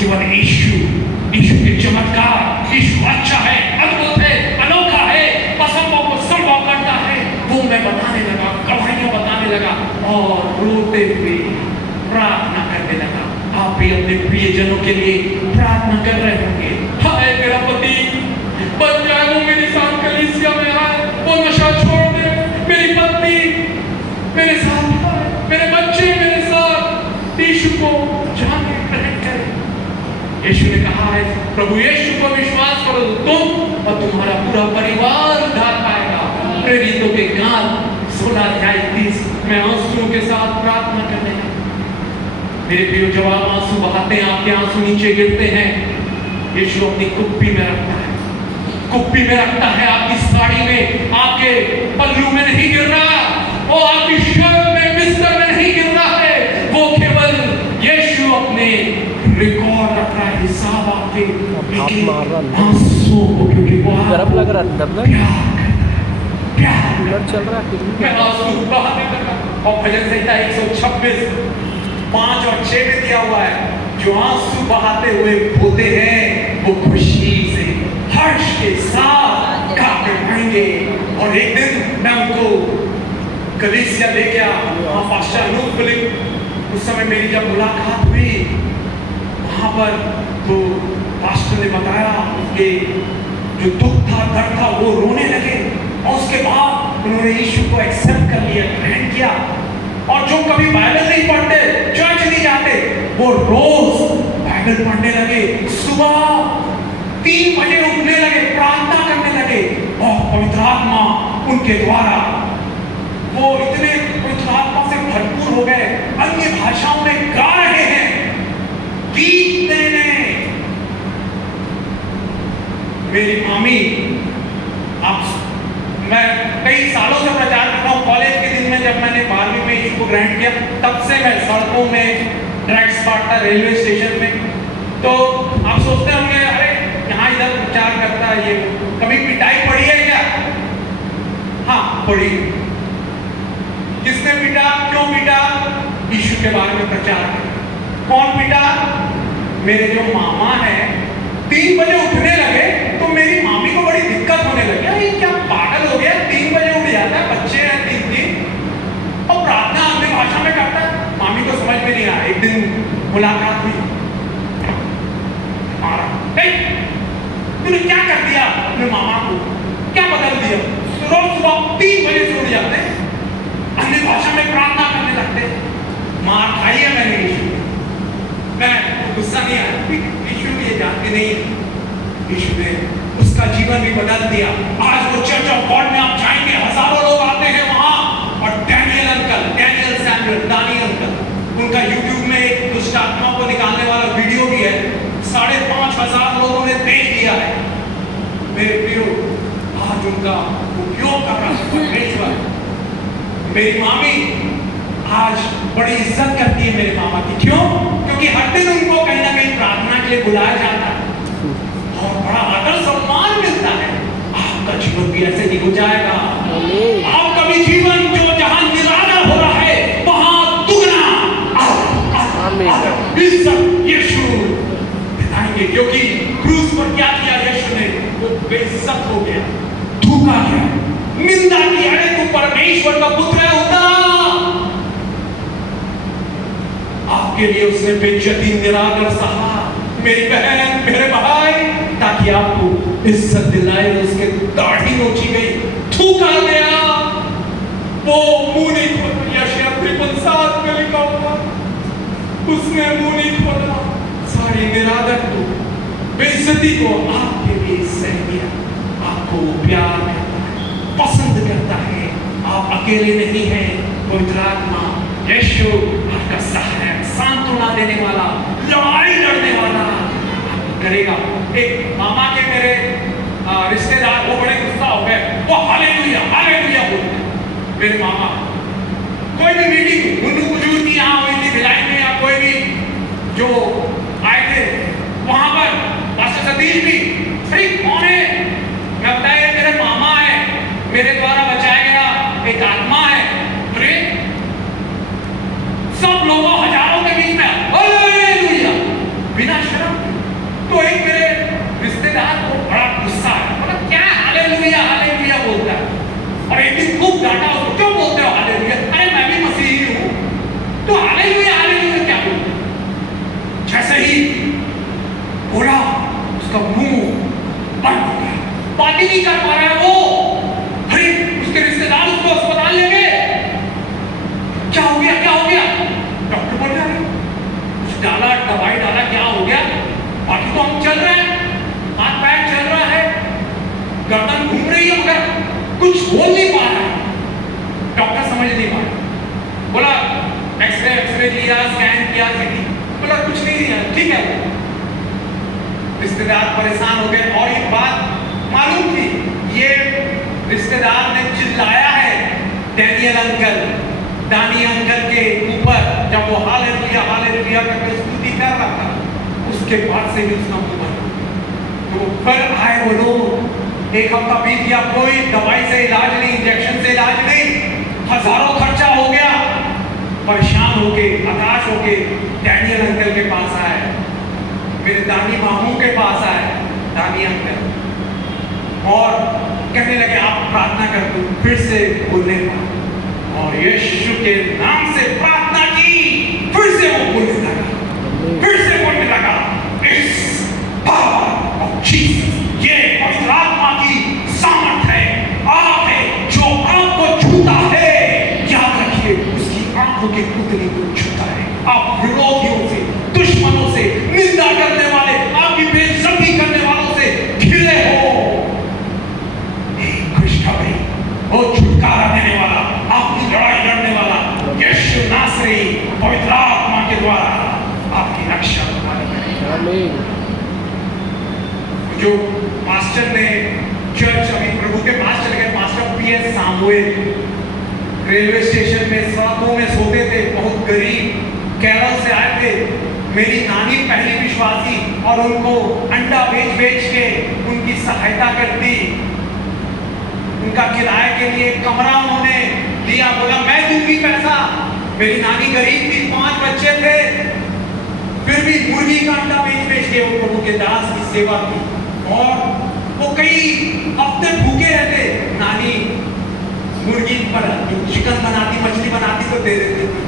केवल यीशु के चमत्कार। यीशु अच्छा है, अद्भुत है, अनोखा है, असंभव को संभव करता है, वो मैं बताने लगा, गवाहियां बताने लगा, और रोते हुए प्रार्थना करने लगा। आप भी अपने प्रियजनों के लिए प्रार्थना कर रहे होंगे, हाय मेरा पति बन जाए, वो मेरे साथ कलीसिया में आए, वो नशा छोड़ दे, मेरी पत्नी मेरे साथ, मेरे बच्चे मेरे साथ यीशु को जाने ग्रहण करें। यीशु ने कहा है, प्रभु यीशु पर विश्वास करो तुम और तुम्हारा पूरा परिवार उद्धार पाएगा। प्रेरितों के गान 16:30 में आंसुओं के साथ प्रार्थना करने लगा। मेरे प्रियो, जब आप आंसू बहाते हैं, आपके आंसू नीचे गिरते हैं, यीशु अपनी कुप्पी में रखता है, कुप्पी में रखता है, आपकी साड़ी में, आपके पल्लू में नहीं गिर रहा, वो आपकी शर्ट में, बिस्तर में नहीं गिर रहा है, वो केवल यीशु अपने रिकॉर्ड रख रहा है, हिसाब आपके आंसुओं को, क्योंकि वो गरम लग रहा था तब प्यार चल रहा है। मैं आंसू बहाने लगा। और भजन संहिता 126 5 और 6 में दिया हुआ है, जो आंसू बहाते हुए होते हैं वो खुशी से, हर्ष के साथ गाते रहेंगे। और एक दिन मैं उनको कलीसिया लेके आया, पास्टर अनूप फिलिप, उस समय मेरी जब मुलाकात हुई वहां पर, तो पास्टर ने बताया कि जो दुख था, दर्द था, वो रोने लगे, और उसके बाद उन्होंने यीशु को एक्सेप्ट कर लिया, ग्रहण किया। और जो कभी बाइबल नहीं पढ़ते, चर्च नहीं जाते, वो रोज बाइबल पढ़ने लगे, सुबह 3 बजे उठने लगे, प्रार्थना करने लगे, और पवित्र आत्मा उनके द्वारा वो इतने पवित्र आत्मा से भरपूर हो गए, अन्य भाषाओं में गा रहे हैं, गीत देने। मेरी मामी, मैं कई सालों से प्रचार करता हूँ। कॉलेज के दिन में जब मैंने 12वीं में यीशु को ग्रहण किया, तब से मैं सड़कों में, ट्रैक्स बांटता, रेलवे स्टेशन में। तो आप सोचते होंगे अरे यहाँ इधर प्रचार करता है ये, कभी पिटाई पड़ी है क्या? हाँ पड़ी। किसने पीटा, क्यों पीटा? यीशु के बारे में प्रचार किया। कौन पीटा? मेरे जो मामा है, 3 बजे उठने लगे तो मेरी मामी को बड़ी दिक्कत होने लगी। ये क्या पागल हो गया, 3 बजे उठ जाता है, बच्चे हैं 3 और प्रार्थना अन्य भाषा में करता है। मामी को समझ में नहीं आया। एक दिन मुलाकात हुई, मारा, तूने क्या कर दिया अपने मामा को, क्या बदल दिया? रोज सुबह 3 बजे से उठ जाते, अन्य भाषा में प्रार्थना करने लगते। मार खाई है मैंने यीशु, मैं गुस्सा नहीं आया, यीशु ये जानते नहीं है। यीशु ने उसका जीवन भी बदल दिया। आज वो चर्च ऑफ गॉड में आप जाएंगे, हजारों लोग आते हैं वहां। और Daniel uncle, Daniel Samuel, Daniel uncle, उनका यूट्यूब में एक दुष्ट आत्मा को निकालने वाला वीडियो भी है। 5,500 लोगों ने देख लिया है। मेरे प्रियो, आज उनका उपयोग कर रहा है परमेश्वर। मेरी मामी आज बड़ी इज्जत करती है मेरे मामा की। क्यों? क्योंकि हर दिन उनको कहीं ना कहीं प्रार्थना के लिए बुलाया जाता है और बड़ा आदर सम्मान मिलता है। आपका जीवन भी ऐसे ही हो जाएगा। आपका भी जीवन जो जहां निरादर हो रहा है, वहां दुगना इज्जत यीशु दिखाएंगे। क्योंकि क्रूस पर क्या किया यीशु ने? वो बेइज्जत हो गया, धोखा गया, निंदा की। अरे तू परमेश्वर का पुत्र है, उतना आपके लिए उसने बेइज्जती, निरादर सहा। मेरी बहन, मेरे भाई, ताकि आपको इज्जत दिलाए। उसके दाढ़ी नोची गई, थूका गया, वो मुंह नहीं खोला। यशायाह 53:7 में लिखा हुआ, उसने मुंह नहीं खोला। सारी निरादर को, बेइज्जती को आपके लिए सह लिया। आपको वो प्यार करता है, पसंद करता है। आप अकेले नहीं हैं। पवित्र आत्मा यीशु आपका सहायक, सांत्वना देने वाला, लड़ाई लड़ने वाला करेगा। एक मामा के मेरे रिश्तेदार, वो बड़े गुस्सा हो गए, वो हालेलुया हालेलुया बोलते हैं। मेरे मामा, कोई भी मीटिंग, उन्नू बुजुर्ग की यहाँ हुई थी भिलाई में, या कोई भी जो आए थे वहां पर, पास्टर सतीश भी, अरे कौन है? मैं बताया मेरे मामा है, मेरे द्वारा बचाया गया एक आत्मा है। अरे सब लोगों, हजारों के बीच में हालेलुया, बिना शर्म। तो एक मेरे रिश्तेदार को बड़ा गुस्सा है, बोला क्या हालेलुया हालेलुया बोलता है? और एक दिन खूब डांटा उसको, क्यों बोलते हो हालेलुया? अरे मैं भी मसीही हूं, तो हालेलुया हालेलुया क्या बोलते? जैसे ही बोला, उसका मुंह बंद हो गया, बात ही नहीं कर पा रहा है वो। अरे उसके रिश्तेदार उसको अस्पताल ले गए। क्या हो गया, क्या हो गया? डॉक्टर बोल रहा है, कुछ डाला, दवाई डाला, क्या हो गया? बाकी तो हम चल रहे हैं, हाथ पैर चल रहा है, गर्दन घूम रही है, मगर कुछ बोल नहीं पा रहा है। डॉक्टर समझ नहीं पा रहा। बोला एक्सरे लिया, स्कैन किया, सीटी, बोला कुछ नहीं है, ठीक है। रिश्तेदार परेशान हो गए। और एक बात मालूम थी, ये रिश्तेदार ने चिल्लाया है डैनियल अंकल, दानी अंकल के ऊपर, जब वो हालेलुया हालेलुया करके स्तुति कर रहा था। उसके बाद से भी उसका मुंह बंद। तो फिर आए वो लोग, एक हफ्ता बीत गया, कोई दवाई से इलाज नहीं, इंजेक्शन से इलाज नहीं, हजारों खर्चा हो गया। परेशान होके, हताश होके डैनियल अंकल के पास आए, मेरे दानी मामू के पास आए, दानी अंकल, और कहने लगे आप प्रार्थना कर दो। फिर से बोलने लगा और यीशु के नाम से प्रार्थना की। फिर से वो बोलने लगा, फिर से बोलने लगा, इस पावर ऑफ जीसस, ये पवित्र आत्मा की सामर्थ है, आप है जो आपको छूता है। याद रखिए, उसकी आंखों की पुतली को छूता है। आप विरोधियों से, दुश्मनों से, निंदा करने वाले, आपकी बेइज्जती करने वालों से घिरे हो। आमीन। जो पास्टर ने चर्च अभी प्रभु के पास चले गए, pastor PS Samuel railway station में सड़कों में सोते थे, बहुत गरीब, केरल से आए थे। मेरी नानी पहली विश्वासी और उनको अंडा बेच बेच के उनकी सहायता करती। उनका किराए के लिए कमरा उन्होंने दिया, बोला मैं दूंगी पैसा। मेरी नानी गरीब थी, 5 बच्चे थे, फिर भी मुर्गी का अंडा बेच बेच के वो प्रभु के दास की सेवा की। और वो कई हफ्ते भूखे रहते। नानी मुर्गी पर चिकन बनाती, मछली बनाती तो दे देती थी।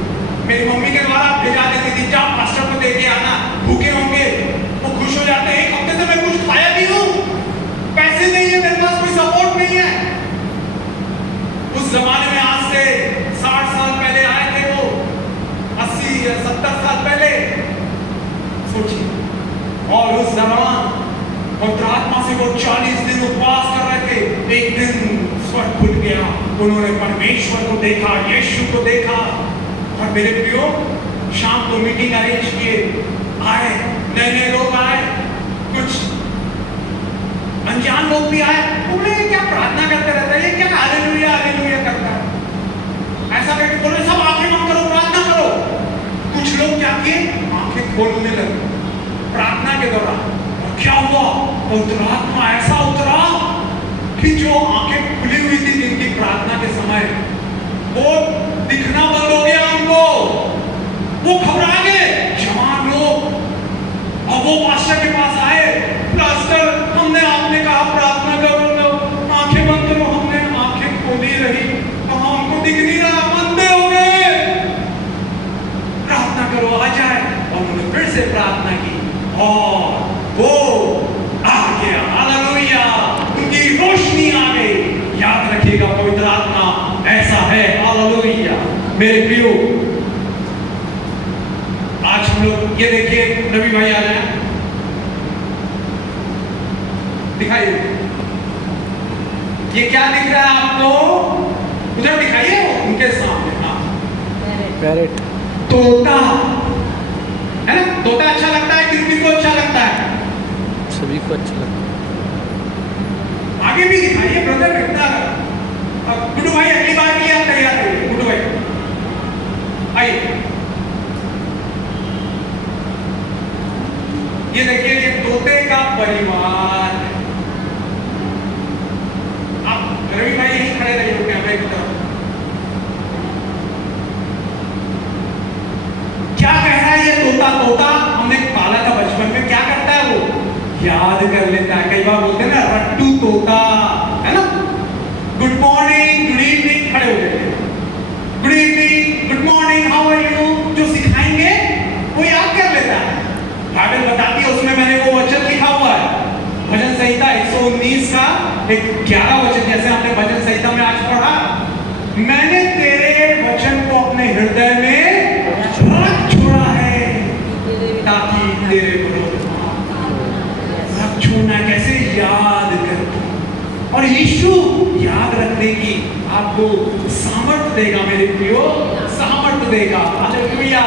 मेरी मम्मी के द्वारा भेजा देती थी, जा पास्टर को दे के आना, भूखे होंगे। वो खुश हो जाते, एक हफ्ते से मैं कुछ खाया नहीं हूँ, पैसे नहीं है मेरे पास, कोई सपोर्ट नहीं है। उस जमाने में आज से 60 साल पहले आए थे वो, 80 या 70 साल पहले, सोचिए। और उस दौरान पवित्र आत्मा से वो 40 दिन उपवास कर रहे थे। एक दिन स्वर्ग खुल गया, उन्होंने परमेश्वर को देखा, यीशु को देखा। और मेरे प्रियो, शाम को मीटिंग अरेंज किए, आए नए नए लोग आए, कुछ अनजान लोग भी आए। बोले क्या प्रार्थना करते रहता है, ये क्या हालेलुया हालेलुया करता है, ऐसा करके बोले सब आंखें बंद करो, प्रार्थना करो। कुछ लोग क्या किए, आंखें खोलने लगे प्रार्थना के दौरान। और क्या हुआ, पवित्र आत्मा ऐसा उतरा कि जो आंखें खुली हुई थी जिनकी प्रार्थना के समय, वो दिखना बंद हो गया उनको। वो घबरा गए जवान लोग, और वो पास्टर के पास आए, पास्टर हमने आपने कहा प्रार्थना करो, आंखें बंद करो, हमने आंखें खोली रही, कहा हमको दिख नहीं रहा, अंधे हो गए, प्रार्थना करो आ जाए। और उन्होंने फिर से प्रार्थना की और वो आ गया, हालेलुया, उनकी रोशनी आ गई। याद रखिएगा पवित्र आत्मा ऐसा है, हालेलुया। मेरे प्रियो, आज हम लोग ये देखिए, नबी भाई आ रहे हैं, दिखाइए ये क्या दिख रहा है आपको, उधर दिखाइए उनके सामने। हाँ, पैरेट, तोता है ना। तोता अच्छा लगता है, किसी को अच्छा लगता है, सभी को अच्छा लगता है। आगे भी दिखाइए ब्रदर, इतना गुड्डू भाई अगली बार के लिए आप तैयार रहिए। गुड्डू भाई आइए, ये देखिए ये तोते का परिवार। आप रवि भाई यहीं खड़े रहिए कैमरे की तरफ। क्या कह रहा है ये तोता? तोता हमने पाला था बचपन में, क्या करता है वो, याद कर लेता है। कई बार बोलते हैं ना रट्टू तोता, है ना। गुड मॉर्निंग, गुड इवनिंग, खड़े हो गए, good evening, good morning, how are you, जो सिखाएंगे वो याद कर लेता है। बाइबल बताती है, उसमें मैंने वो वचन लिखा हुआ है, भजन संहिता 119 का 11 वचन, जैसे हमने भजन संहिता में आज पढ़ा, मैंने तेरे वचन को अपने हृदय में रख छोड़ा है ताकि तेरे विरोध रख छोड़ना कैसे, याद कर। और यीशु याद रखने की आपको सामर्थ्य देगा मेरे प्रियो, सामर्थ्य देगा, हालेलुया।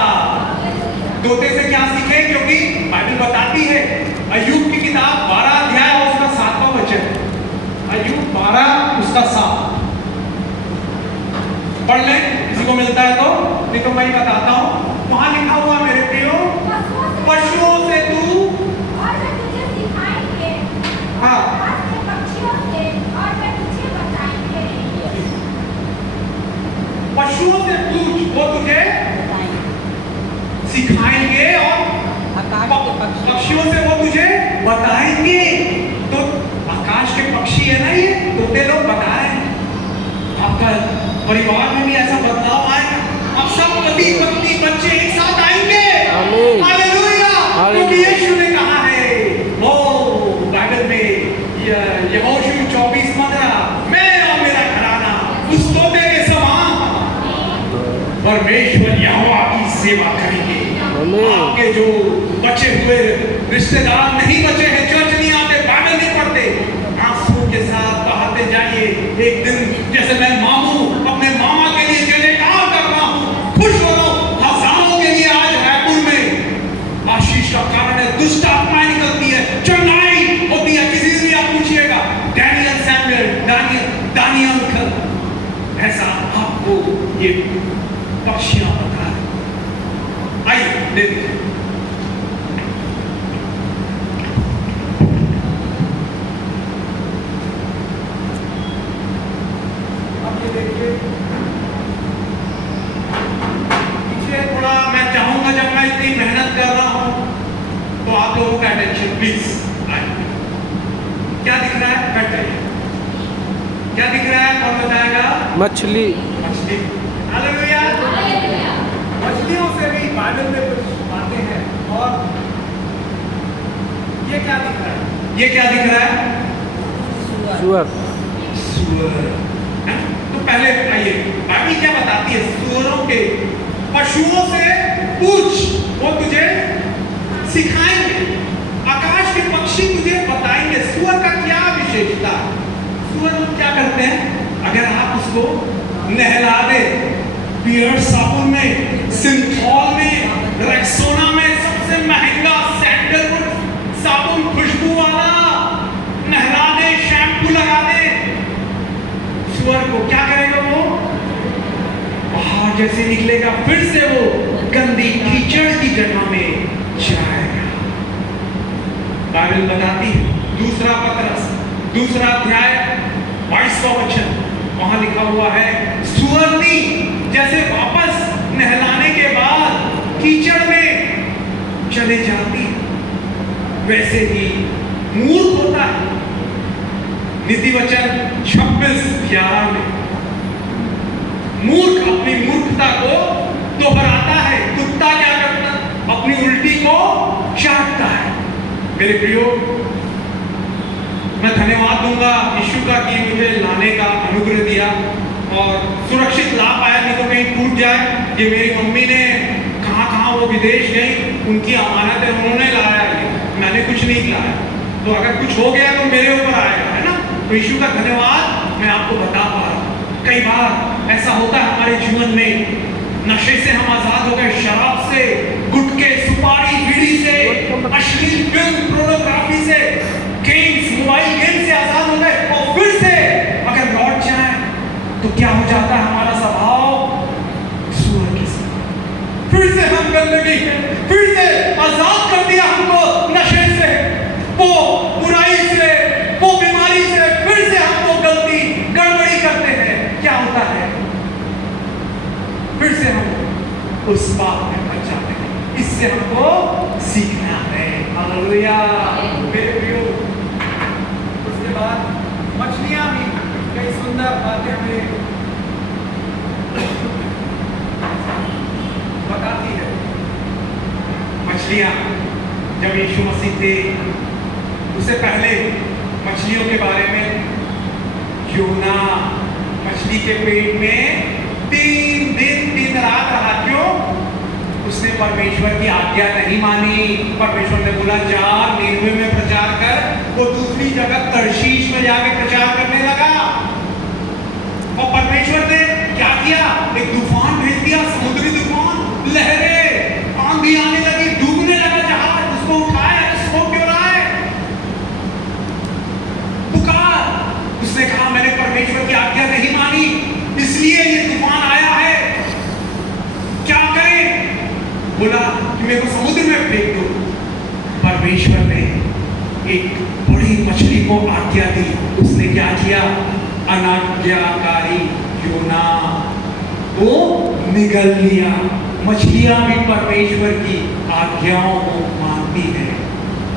तोते से क्या सीखे, क्योंकि बाइबल बताती है, अय्यूब की किताब 12 अध्याय और उसका 7वां वचन, अय्यूब 12 उसका 7 पढ़ लें, किसी को मिलता है तो, नहीं तो मैं बताता हूँ। वहां लिखा हुआ मेरे प्रियो, पशुओं से तू, हाँ, पशुओं से पूछ, वो तुझे सिखाएंगे, और पक्षियों से वो तुझे बताएंगे। तो आकाश के पक्षी है ना, ये तोते लोग बता रहे हैं। आपका परिवार में भी ऐसा बदलाव आएगा, अब सब पति पत्नी बच्चे एक साथ आएंगे, हालेलुया, क्योंकि यीशु ने कहा है वो बाइबल में, यहोशू 24:15, मैं और मेरा घराना उस तोते के समान परमेश्वर यहोवा की सेवा करेंगे। आपके जो बचे हुए रिश्तेदार नहीं बचे हैं, चर्च नहीं आते, बाइबल नहीं पढ़ते, आंसू के साथ बहाते जाइए। एक दिन जैसे मैं मामू अपने मामा के लिए जयकार कर रहा हूँ, खुश हो रहा हूँ, हजारों के लिए आज रायपुर में आशीष का कारण है। दुष्ट ये पक्षियों का घर। आइए ले लीजिए। अब ये देखिए, पीछे थोड़ा मैं चाहूंगा, जब मैं इतनी मेहनत कर रहा हूं तो आप लोगों का अटेंशन प्लीज। क्या दिख रहा है? बैठ जाइए। क्या दिख रहा है? कौन बताएगा? मछली। मछली। हालेलुया। मछलियों से भी बाइबल में कुछ बातें हैं। और ये क्या दिख रहा है? ये क्या दिख रहा है? सुअर। सुअर। तो पहले आइए, बाइबल क्या बताती है? सुअरों के, पशुओं से पूछ, वो तुझे सिखाएंगे। आकाश के पक्षी तुझे बताएंगे सुअर का क्या विशेषता है। सुअर लोग क्या करते हैं? अगर आप उसको नहला दे, पियर्स साबुन में, सिंथॉल में, रेक्सोना में सबसे महंगा सैंडलवुड साबुन खुशबू वाला नहला दे, शैम्पू लगा दे, सुअर को क्या करेगा? वो बाहर जैसे निकलेगा फिर से वो गंदी कीचड़ की जगह में जाएगा। बाइबल बताती है, दूसरा पतरस, दूसरा अध्याय 22वां वचन, वहां लिखा हुआ है, सुअरनी जैसे वापस नहलाने के बाद कीचड़ में चले जाती वैसे ही मूर्ख होता है। नीति वचन 26:11 में मूर्ख अपनी मूर्खता को दोहराता है। कुत्ता क्या करता? अपनी उल्टी को चाटता है। मेरे प्रियो, मैं धन्यवाद दूंगा यीशु का कि मुझे लाने का अनुग्रह दिया और सुरक्षित ला पाया, नहीं तो कहीं टूट जाए। ये मेरी मम्मी ने कहाँ वो विदेश गई, उनकी अमानत है, उन्होंने लाया है, मैंने कुछ नहीं लाया। तो अगर कुछ हो गया तो मेरे ऊपर आएगा, है ना? तो यीशु का धन्यवाद मैं आपको बता पा रहा हूँ। कई बार ऐसा होता है हमारे जीवन में, नशे से हम आजाद हो गए, शराब से, गुटखे, सुपारी, बीड़ी से, अश्लील फिल्म, पोर्नोग्राफी से, गेम्स, मोबाइल गेम से आजाद हो गए, और फिर से अगर लौट जाए तो क्या हो जाता है? हमारा स्वभाव सुअर के साथ। फिर से हम गंदगी, फिर से आजाद कर दिया हमको नशे से, वो बुराई से, वो बीमारी से, फिर से हमको गलती गड़बड़ी करते हैं। क्या होता है? फिर से हम उस पाप में फंस जाते हैं। इससे हमको सीखना है। हालेलुया। मेरे प्रियो, उसके बाद मछलियां भी कई सुंदर बातें हमें बताती है। मछलियां, जब यीशु मसीह थे उससे पहले मछलियों के बारे में, योना मछली के पेट में 3 दिन 3 रात रहा। क्यों? उसने परमेश्वर की आज्ञा नहीं मानी। परमेश्वर ने बोला जा नीनवे में प्रचार कर। वो दूसरी जगह तर्शीश में जाकर प्रचार करने लगा। और परमेश्वर ने क्या किया? एक तूफान भेज दिया, समुद्री तूफान, लहरें, आंधी आने लगी, डूबने लगा जहाज। उसको उठाया, सो क्यों रहा है? पुकार। उसने कहा मैंने परमेश्वर की आज्ञा नहीं मानी, इसलिए ये तूफान आया है, क्या करें? बोला कि मेरे को समुद्र में फेंक दो। परमेश्वर ने एक बड़ी मछली को आज्ञा दी। उसने क्या किया? अनाज्ञाकारी योना को निगल लिया। मछलियां भी परमेश्वर की आज्ञाओं को मानती है।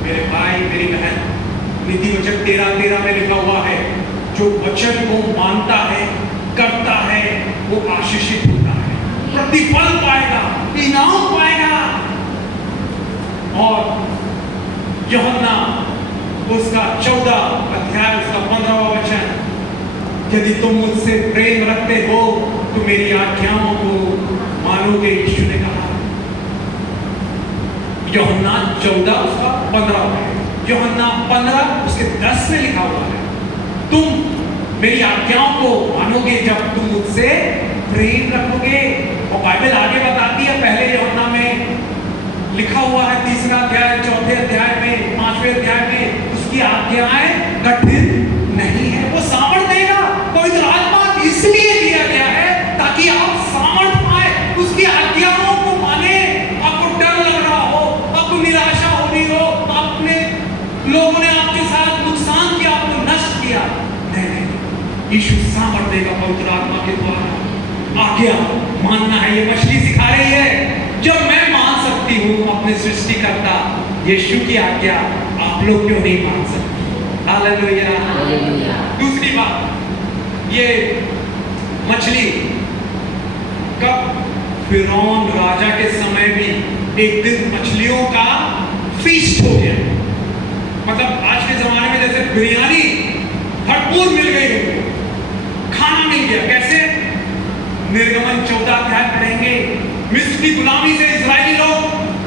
मेरे भाई, मेरी बहन, नीति वचन 13:13 में लिखा हुआ है, जो वचन को मानता है, करता है, वो आशीषित होता है, प्रतिफल पाएगा, इनाम पाएगा। और यूहन्ना उसका 14 अध्याय उसका 15वां वचन, यदि तुम मुझसे प्रेम रखते हो तो मेरी आज्ञाओं को मानोगे, यीशु ने कहा। यूहन्ना 14 उसका 15 है। यूहन्ना 15 उसके 10 में लिखा हुआ है, तुम मेरी आज्ञाओं को मानोगे जब तुम मुझसे प्रेम रखोगे। और बाइबल आगे बताती है, पहले यूहन्ना में लिखा हुआ है 3रा अध्याय, 4थे अध्याय में, 5वें अध्याय में, उसकी आज्ञाएं कठिन नहीं है। वो सामर्थ देगा, पवित्र आत्मा इसलिए दिया गया है ताकि आप यीशु सामर्थ देगा पवित्र आत्मा के द्वारा। आज्ञा मानना है, ये मछली सिखा रही है। जब मैं मान सकती हूँ अपने सृष्टिकर्ता यीशु की आज्ञा, आप लोग क्यों नहीं मान सकते? हालेलुया। दूसरी बात, ये मछली कब, फिरौन राजा के समय भी एक दिन मछलियों का फीस्ट हो गया। मतलब आज के जमाने में जैसे बिरयानी भरपूर मिल गई हो, खाना मिल गया। कैसे? निर्गमन 14 अध्याय पढ़ेंगे। मिस्र की गुलामी से इजरायली लोग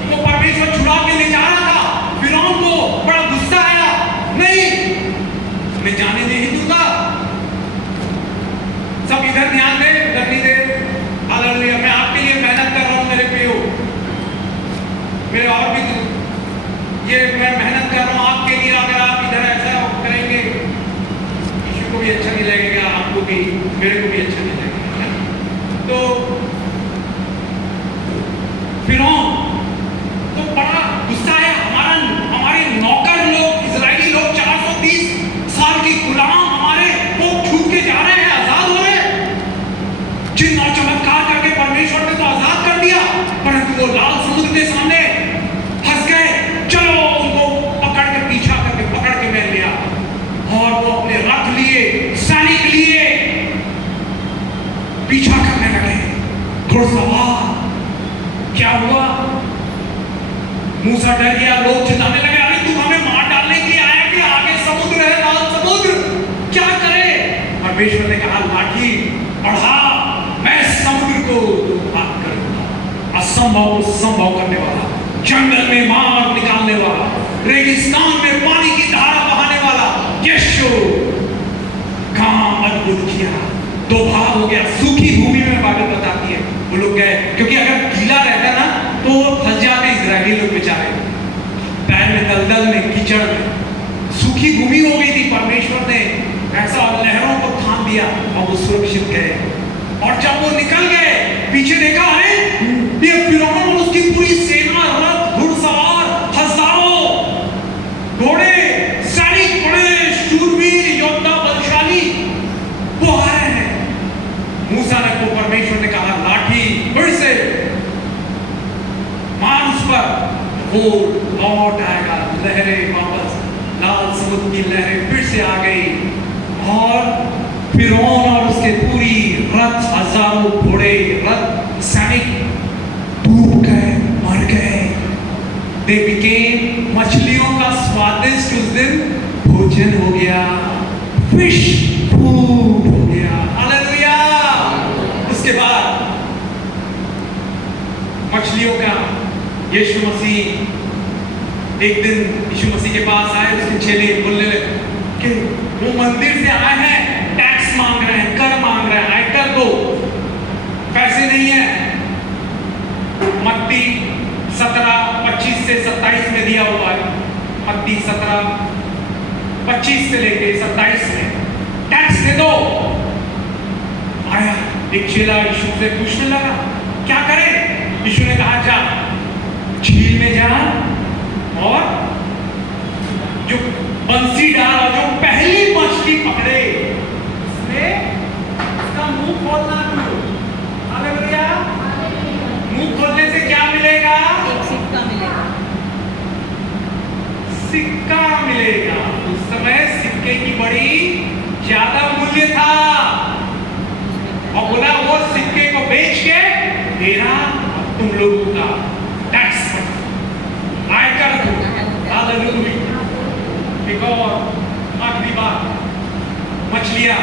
को परमेश्वर छुड़ा के ले जा रहा था। फिरौन को बड़ा गुस्सा आया, नहीं मैं जाने नहीं दूंगा। सब इधर ध्यान दे, उधर नहीं दे। हालेलुया। मैं आपके लिए मेहनत कर रहा हूं मेरे प्रियो, मेरे और भी ये मैं मेहनत कर रहा हूं आपके लिए। अगर आप इधर ऐसा करेंगे, यीशु को भी अच्छा नहीं लगेगा, आपको भी, मेरे को भी अच्छा नहीं लगेगा। तो फिरौन तो बड़ा गुस्सा है। हमारे नौकर लोग, इजरायली लोग 430 साल की गुलाम हमारे वो छूट के जा रहे हैं, आजाद हो रहे हैं। जिन और चमत्कार करके परमेश्वर ने तो आजाद कर दिया, परंतु वो लाल समुद्र के सामने फंस गए। चलो उनको पकड़ के पीछा करके पकड़ के मैं लिया, और वो अपने रथ लिए, सैनिक लिए, पीछा करने लगे, घुड़सवार। क्या हुआ? मूसा डर गया, लोग चिल्लाने लगे, अरे तू हमें मार डालने के लिए आया कि आगे समुद्र है, लाल समुद्र, क्या करे? परमेश्वर ने कहा, लाठी बढ़ा, मैं समुद्र को भाग करूंगा। असंभव को संभव करने वाला, जंगल में मार निकालने वाला, रेगिस्तान में पानी की धारा बहाने वाला यीशु काम अद्भुत किया। दो भाग हो गया। सूखी भूमि में बाइबल बताती है वो लोग गए, क्योंकि अगर गीला रहता ना तो फंस जाते इजरायली लोग बेचारे, पैर में दलदल में, कीचड़ में। सूखी भूमि हो गई थी, परमेश्वर ने ऐसा लहरों को थाम दिया और वो सुरक्षित गए। और जब वो निकल गए, पीछे देखा, अरे ये फिरौन और उसकी पूरी सेना, रथ, घुड़सवार, हजारों घोड़े, सैनिक, बड़े शूरवीर योद्धा, बलशाली, वो आ रहे हैं। मूसा ने को परमेश्वर ने कहा, लाठी फिर से मार उस पर, वो लौट आएगा। लहरें वापस, लाल समुद्र की लहरें फिर से आ गई, और फिरौन और उसके पूरी रथ, हजारों घोड़े, रथ, सैनिक डूब गए, मर गए। They became, मछलियों का स्वादिष्ट उस दिन भोजन हो गया, फिश फूड हो गया। हालेलुया। उसके बाद मछलियों का यीशु मसीह एक दिन यीशु मसीह के पास आए। उसके चेले बोलने लगे कि वो मंदिर से आए हैं, टैक्स मांग रहे हैं, कर मांग रहे हैं, आयकर दो, पैसे नहीं है। मत्ती 17:25 से 27 में दिया हुआ है। मत्ती 17:25 से लेके 27 में, टैक्स दे दो। आया एक चेला यीशु से पूछने लगा, क्या करें? यीशु ने कहा, जा झील में जा, और जो बंसी डाल, और जो पहली मछली पकड़े उसका मुंह खोलना। हालेलुया। मुंह खोलने से क्या मिलेगा? एक सिक्का मिलेगा। सिक्का मिलेगा। उस समय सिक्के की बड़ी ज्यादा मूल्य था, और बोला वो सिक्के को बेच के मेरा तुम लोगों का टैक्स आयकर दो। हालेलुया। एक और आखिरी बात, मछलियां।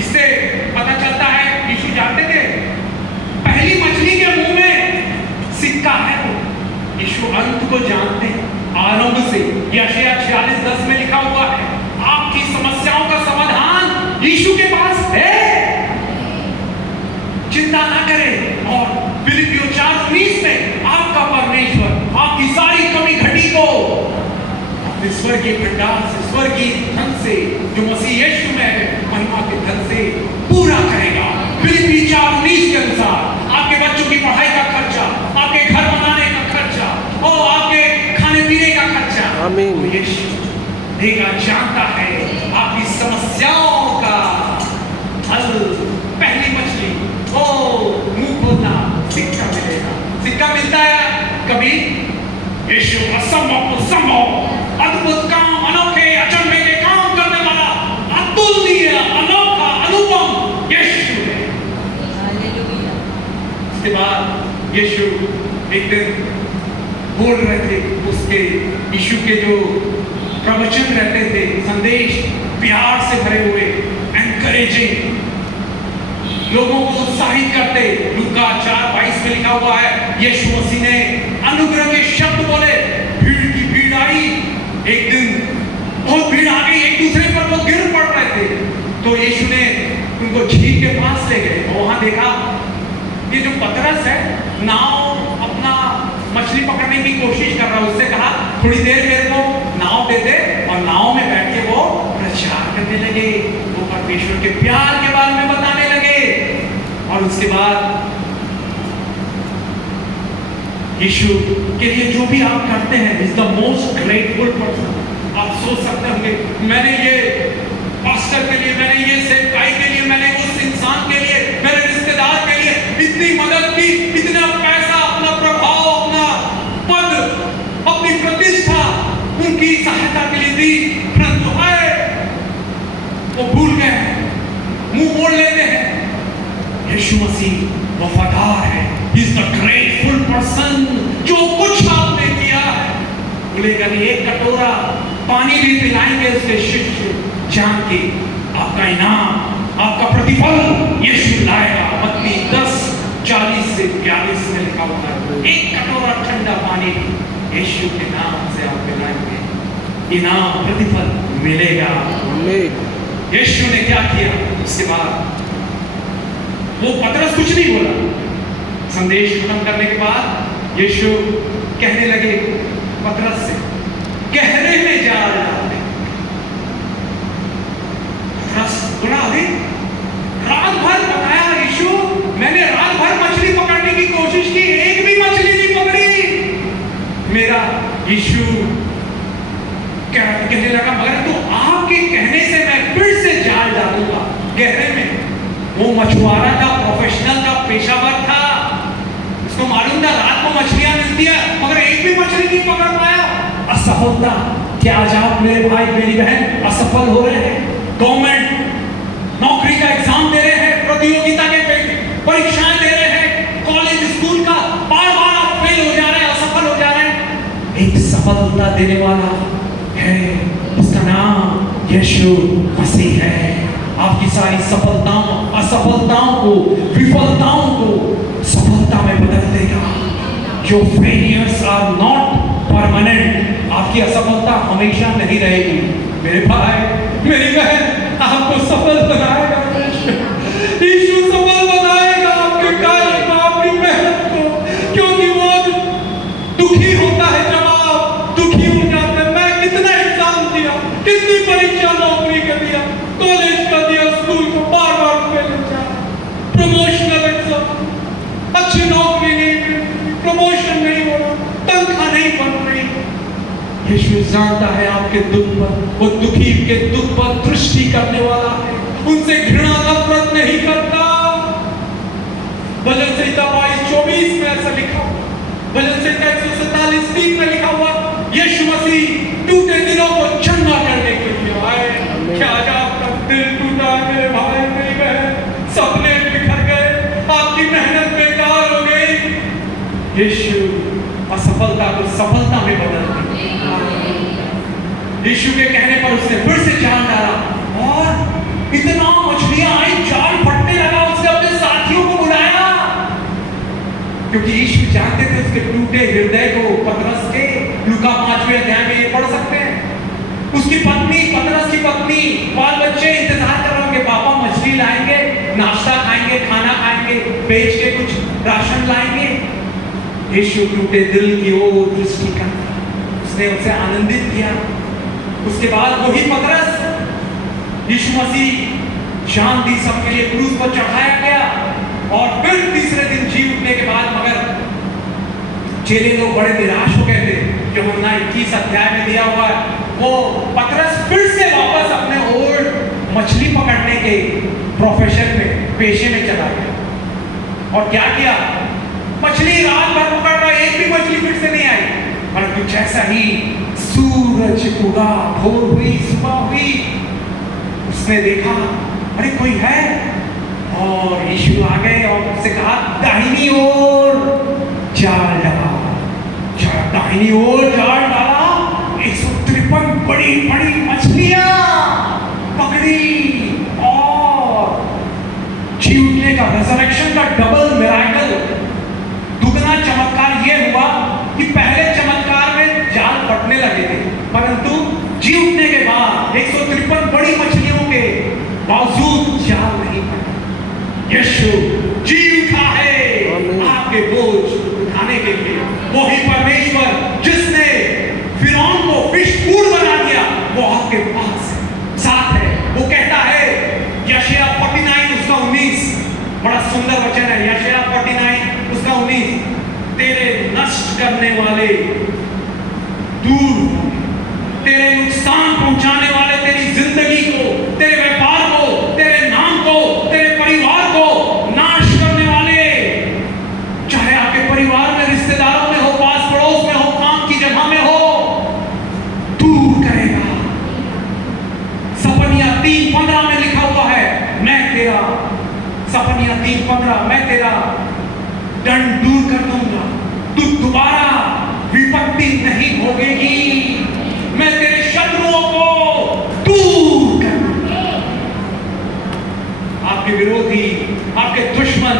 इससे पता चलता है यीशु जानते थे पहली मछली के मुंह में सिक्का है। वो यीशु अंत को जानते हैं, आरंभ से। यशायाह 46:10 में लिखा हुआ है, आपकी समस्याओं का समाधान यीशु के पास है, चिंता ना करें। और फिलिपियों 4:19 में आपका परमेश्वर आपकी सारी कमी घटी को अपने स्वर्गीय भंडार से, स्वर्गीय धन से, जो मसीह यीशु में है, महिमा के धन से पूरा करेगा। फिलिपियों 4:19 के अनुसार आपके बच्चों की पढ़ाई का खर्चा, आपके घर बनाने का खर्चा, और आपके खाने पीने का खर्चा, आमीन। यीशु देगा, जानता है आपकी मिलता है कभी। यीशु असंभव को संभव, अद्भुत काम, अनोखे अचंभे के काम करने वाला, अतुलनीय, अनोखा, अनुपम यीशु है। उसके बाद यीशु एक दिन बोल रहे थे, उसके यीशु के जो प्रवचन रहते थे, संदेश प्यार से भरे हुए, एनकरेजिंग, लोगों को उत्साहित करते। लूका 4:22 में लिखा हुआ है, यीशु मसीह ने अनुग्रह के शब्द बोले, भीड़ की भीड़ आई। एक दिन बहुत भीड़ आ गई, एक दूसरे पर वो गिर पड़ रहे थे। तो यीशु ने उनको झील के पास ले गए और वहां देखा ये जो पतरस है, नाव अपना मछली पकड़ने की कोशिश कर रहा है। उससे कहा थोड़ी देर मेरे को नाव दे दे, और नाव में बैठ के वो प्रचार करने लगे, वो परमेश्वर के प्यार के बारे में बताने लगे। और उसके बाद यीशु के लिए जो भी आप करते हैं, is the most grateful person. आप सोच सकते होंगे, मैंने ये पास्टर के लिए, मैंने ये सेवकाई के लिए, मैंने उस इंसान के लिए, मेरे रिश्तेदार के लिए इतनी मदद की, इतना पैसा, अपना प्रभाव, अपना पद, अपनी प्रतिष्ठा उनकी सहायता के लिए दी, परंतु वो भूल गए, मुंह मोड़ लेते हैं। यीशु मसीह वफादार है, he is the grateful person। जो कुछ आपने किया है, बोलेगा नहीं, एक कटोरा पानी भी पिलाएंगे उसके शिष्य, जान के आपका इनाम, आपका प्रतिफल यीशु लाएगा। मत्ती 10:40 से 42 में लिखा हुआ है, एक कटोरा ठंडा पानी भी यीशु के नाम से आप पिलाएंगे, इनाम, प्रतिफल मिलेगा। यीशु ने क्या किया? उसके बाद वो पतरस कुछ नहीं बोला। संदेश खत्म करने के बाद यीशु कहने लगे पतरस से, गहरे में जाल डालते। पतरस बोला, अरे रात भर बताया यीशु, मैंने रात भर मछली पकड़ने की कोशिश की, एक भी मछली नहीं पकड़ी। मेरा यीशु कहने लगा, मगर तो आपके कहने से मैं फिर से जाल डालूंगा गहरे में। वो मछुआरा था, प्रोफेशनल था, पेशावर था, उसको मालूम था रात को मछलियां मिलती है, मगर एक भी मछली नहीं पकड़ पाया। असफलता। क्या आज आप मेरे भाई मेरी बहन असफल हो रहे हैं? गवर्नमेंट नौकरी का एग्जाम दे रहे हैं, प्रतियोगिता के परीक्षाएं दे रहे हैं, कॉलेज स्कूल का बार बार आप फेल हो जा रहे हैं, असफल हो जा रहे हैं। एक सफलता देने वाला है, उसका नाम यीशु मसीह है। आपकी सारी सफलताओं, असफलताओं को, विफलताओं को सफलता में बदल देगा। Your failures are not permanent। आपकी असफलता हमेशा नहीं रहेगी। मेरे भाई मेरी बहन, आपको सफल बनाएगा यीशु, सफल बनाएगा आपके कार्य को, आपकी मेहनत को, क्योंकि वो दुखी होता है जब आप दुखी हो जाते हैं। मैं कितना एग्जाम दिया, कितनी परीक्षा, नौकरी का दिया, कॉलेज का दिया, स्कूल को बार बार फेल हो जाए, प्रमोशनल एग्जाम, अच्छी नौकरी नहीं, प्रमोशन नहीं हो रहा, तनख्वाह नहीं बन रही। यीशु जानता है आपके दुख पर, वो दुखी के दुख पर दृष्टि करने वाला है, उनसे घृणा नफरत नहीं करता। भजन संहिता 22:24 में ऐसा लिखा हुआ, भजन संहिता 147:3 में लिखा हुआ, यीशु मसीह टूटे दिलों को चंगा करने के लिए आए। क्या आज आपका दिल टूटा मेरे भाई मेरी बहन, सपने बिखर गए, आपकी मेहनत बेकार हो गई? यीशु असफलता को सफलता में बदल दिया। यीशु के कहने पर उसने फिर से जाल डाला और इतना मछलियां आई, जाल फटने लगा। उसने अपने साथियों को बुलाया, क्योंकि यीशु जानते थे उसके टूटे हृदय को। पतरस के लूका 5वें अध्याय में ये पढ़ सकते हैं, उसकी पत्नी, पतरस की पत्नी, बाल बच्चे इंतजार कर रहे होंगे, पापा मछली लाएंगे, नाश्ता खाएंगे, खाना खाएंगे, बेच के कुछ राशन लाएंगे। यीशु टूटे दिल की ओर दृष्टि करता, उसने उसे आनंदित किया। उसके बाद वही पतरस यीशु मसीह जान दी सबके लिए क्रूस पर चढ़ाया गया, और फिर तीसरे दिन जी उठने के बाद मगर चेले लोग बड़े निराश हो गए थे। जो हमने 21 अध्याय में दिया हुआ है, वो पतरस फिर से वापस अपने ओल्ड मछली पकड़ने के प्रोफेशन में, पेशे में चला गया। और क्या किया? मछली रात भर पकड़ रहा, भी मछली फिर से नहीं आई। परंतु जैसा ही सूरज उगा, भोर हुई, सुबह हुई, उसने देखा अरे कोई है, और यीशु आ गए और उससे कहा दाहिनी ओर जाल डाला। दाहिनी ओर जाल डाला, 153 बड़ी बड़ी मछलियां पकड़ी, और जी उठने का, रेजरेक्शन का डबल मिरेकल, दुगना चमत्कार यह हुआ कि पहले चमत्कार में जाल फटने लगे थे, परंतु जी उठने के बाद 153 बड़ी मछलियों के बावजूद जाल नहीं फटा। यीशु जी उठा है आपके बोझ उठाने के लिए। वही परमेश्वर जिसने फिरौन को फिश फूड बना दिया, वो आपके पास है, साथ है। वो कहता है यशायाह 49 उसका 19, बड़ा सुंदर वचन है, यशायाह 49 उसका 19, तेरे नष्ट करने वाले दूर होंगे, तेरे नुकसान पहुंचाने वाले तेरी जिंदगी को, तेरे व्यापार को, तेरे नाम को, तेरे परिवार को नाश करने वाले, चाहे आपके परिवार में, रिश्तेदारों में हो, पास पड़ोस में हो, काम की जगह में हो, दूर करेगा। सपनिया 3:15 में लिखा हुआ है, मैं तेरा, सपनिया 3:15, मैं तेरा दंड दूर कर दूंगा, तू दोबारा विपत्ति नहीं भोगेगी, मैं तेरे शत्रुओं को दूर कर दूंगा। आपके विरोधी, आपके दुश्मन,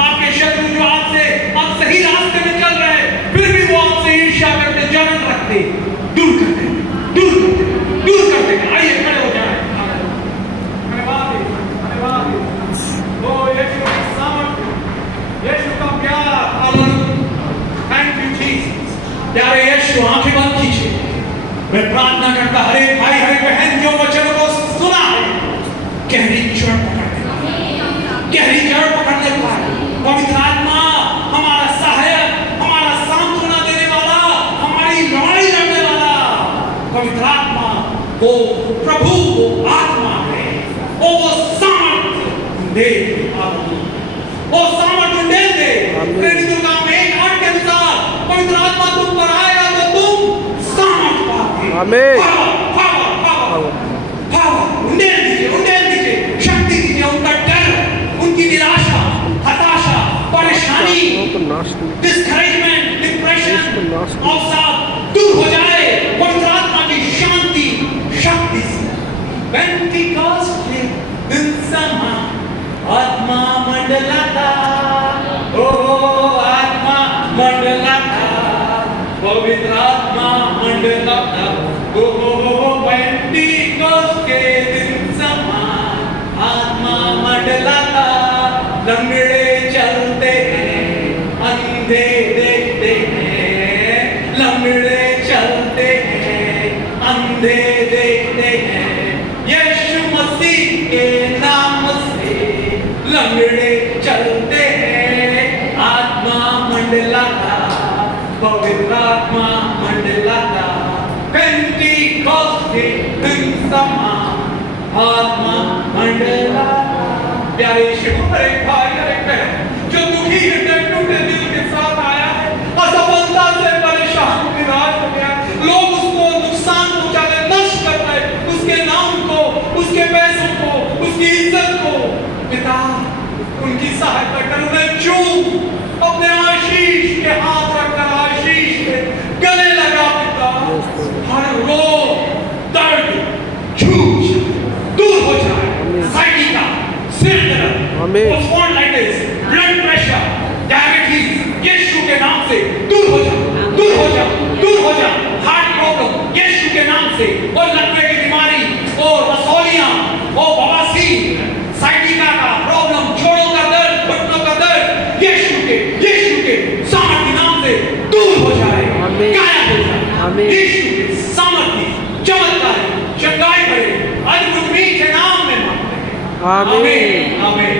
आपके शत्रु जो आपसे, आप सही रास्ते में चल रहे हैं, फिर भी वो आपसे ईर्ष्या करते, जलन रखते, दूर कर देंगे, दूर कर देंगे, दूर कर देंगे। आइए खड़े हो जाए। यीशु का सामर्थ्य, यीशु का प्यार, थैंक यू जीसस। प्यारे यीशु, आंखें बंद कीजिए। मैं प्रार्थना करता, हरे भाई हरे बहन जो वचन को सुना है, गहरी जड़ पकड़ने, गहरी जड़ पकड़ने पाए। पवित्र आत्मा हमारा सहायक, हमारा सांत्वना देने वाला, हमारी लड़ाई लड़ने वाला, पवित्र आत्मा वो प्रभु, वो आत्मा है, वो सामर्थ्य दे, वो सामर्थ्य दे। प्रेरितों का 1:8 के अनुसार पवित्र आत्मा तुम पर आएगा तो तुम सामर्थ्य पाओगे। आमीन। उंडेल दीजिए, शक्ति दीजिए, उनका डर, उनकी निराशा, हताशा, परेशानी, डिस्करेजमेंट, डिप्रेशन, अवसाद दूर हो जाए पवित्र आत्मा की शांति, शक्ति से। पेंटिकॉस्ट के दिन समा आत्मा मंडलाता, ओ आत्मा मंडलाता, पवित्र आत्मा मंडलाता, ओ पेंटिकॉस्ट के दिन समा आत्मा मंडलाता। लंगड़े चलते हैं, अंधे देखते हैं, लंगड़े चलते हैं, अंधे देखते हैं, यीशु मसीह के नाम से लंगड़े चलते हैं। आत्मा मंडलाता, पवित्र आत्मा मंडलाता, पेंटिकॉस्ट के दिन समान आत्मा मंडलाता। प्यारे यीशु, हर एक भाई, हर एक बहन जो दुखी हृदय, टूटे दिल के साथ आया है, असफलता से परेशान, निराश हो गया, लोग उसको नुकसान पहुंचाने, नष्ट कर रहे, उसके नाम को, उसके पैसों को, उसकी इज्जत को, पिता उनकी सहायता कर, उन्हें चूम अपने आशीष के हाथ रखकर आशीष के गले लगा। पिता हर रोग, दर्द, झूठ दूर हो जाए, एंजाइटी का, सिर दर्द, स्पॉन्डिलाइटिस, ब्लड प्रेशर, डायबिटीज, यीशु के नाम से दूर हो जा, दूर हो जा, दूर हो जा। हार्ट प्रॉब्लम यीशु के नाम से, और लकवे की बीमारी, और रसौलियां, और बवासीर, साइटिका का प्रॉब्लम, जोड़ों का दर्द, घुटनों का दर्द, यीशु के सामर्थ्य नाम से दूर हो जाए, गायब हो जाए। यीशु के सामर्थ्य, चमत्कार, चंगाई करे, अद्भुत मीठे नाम में मांगते हैं। आमीन, आमीन।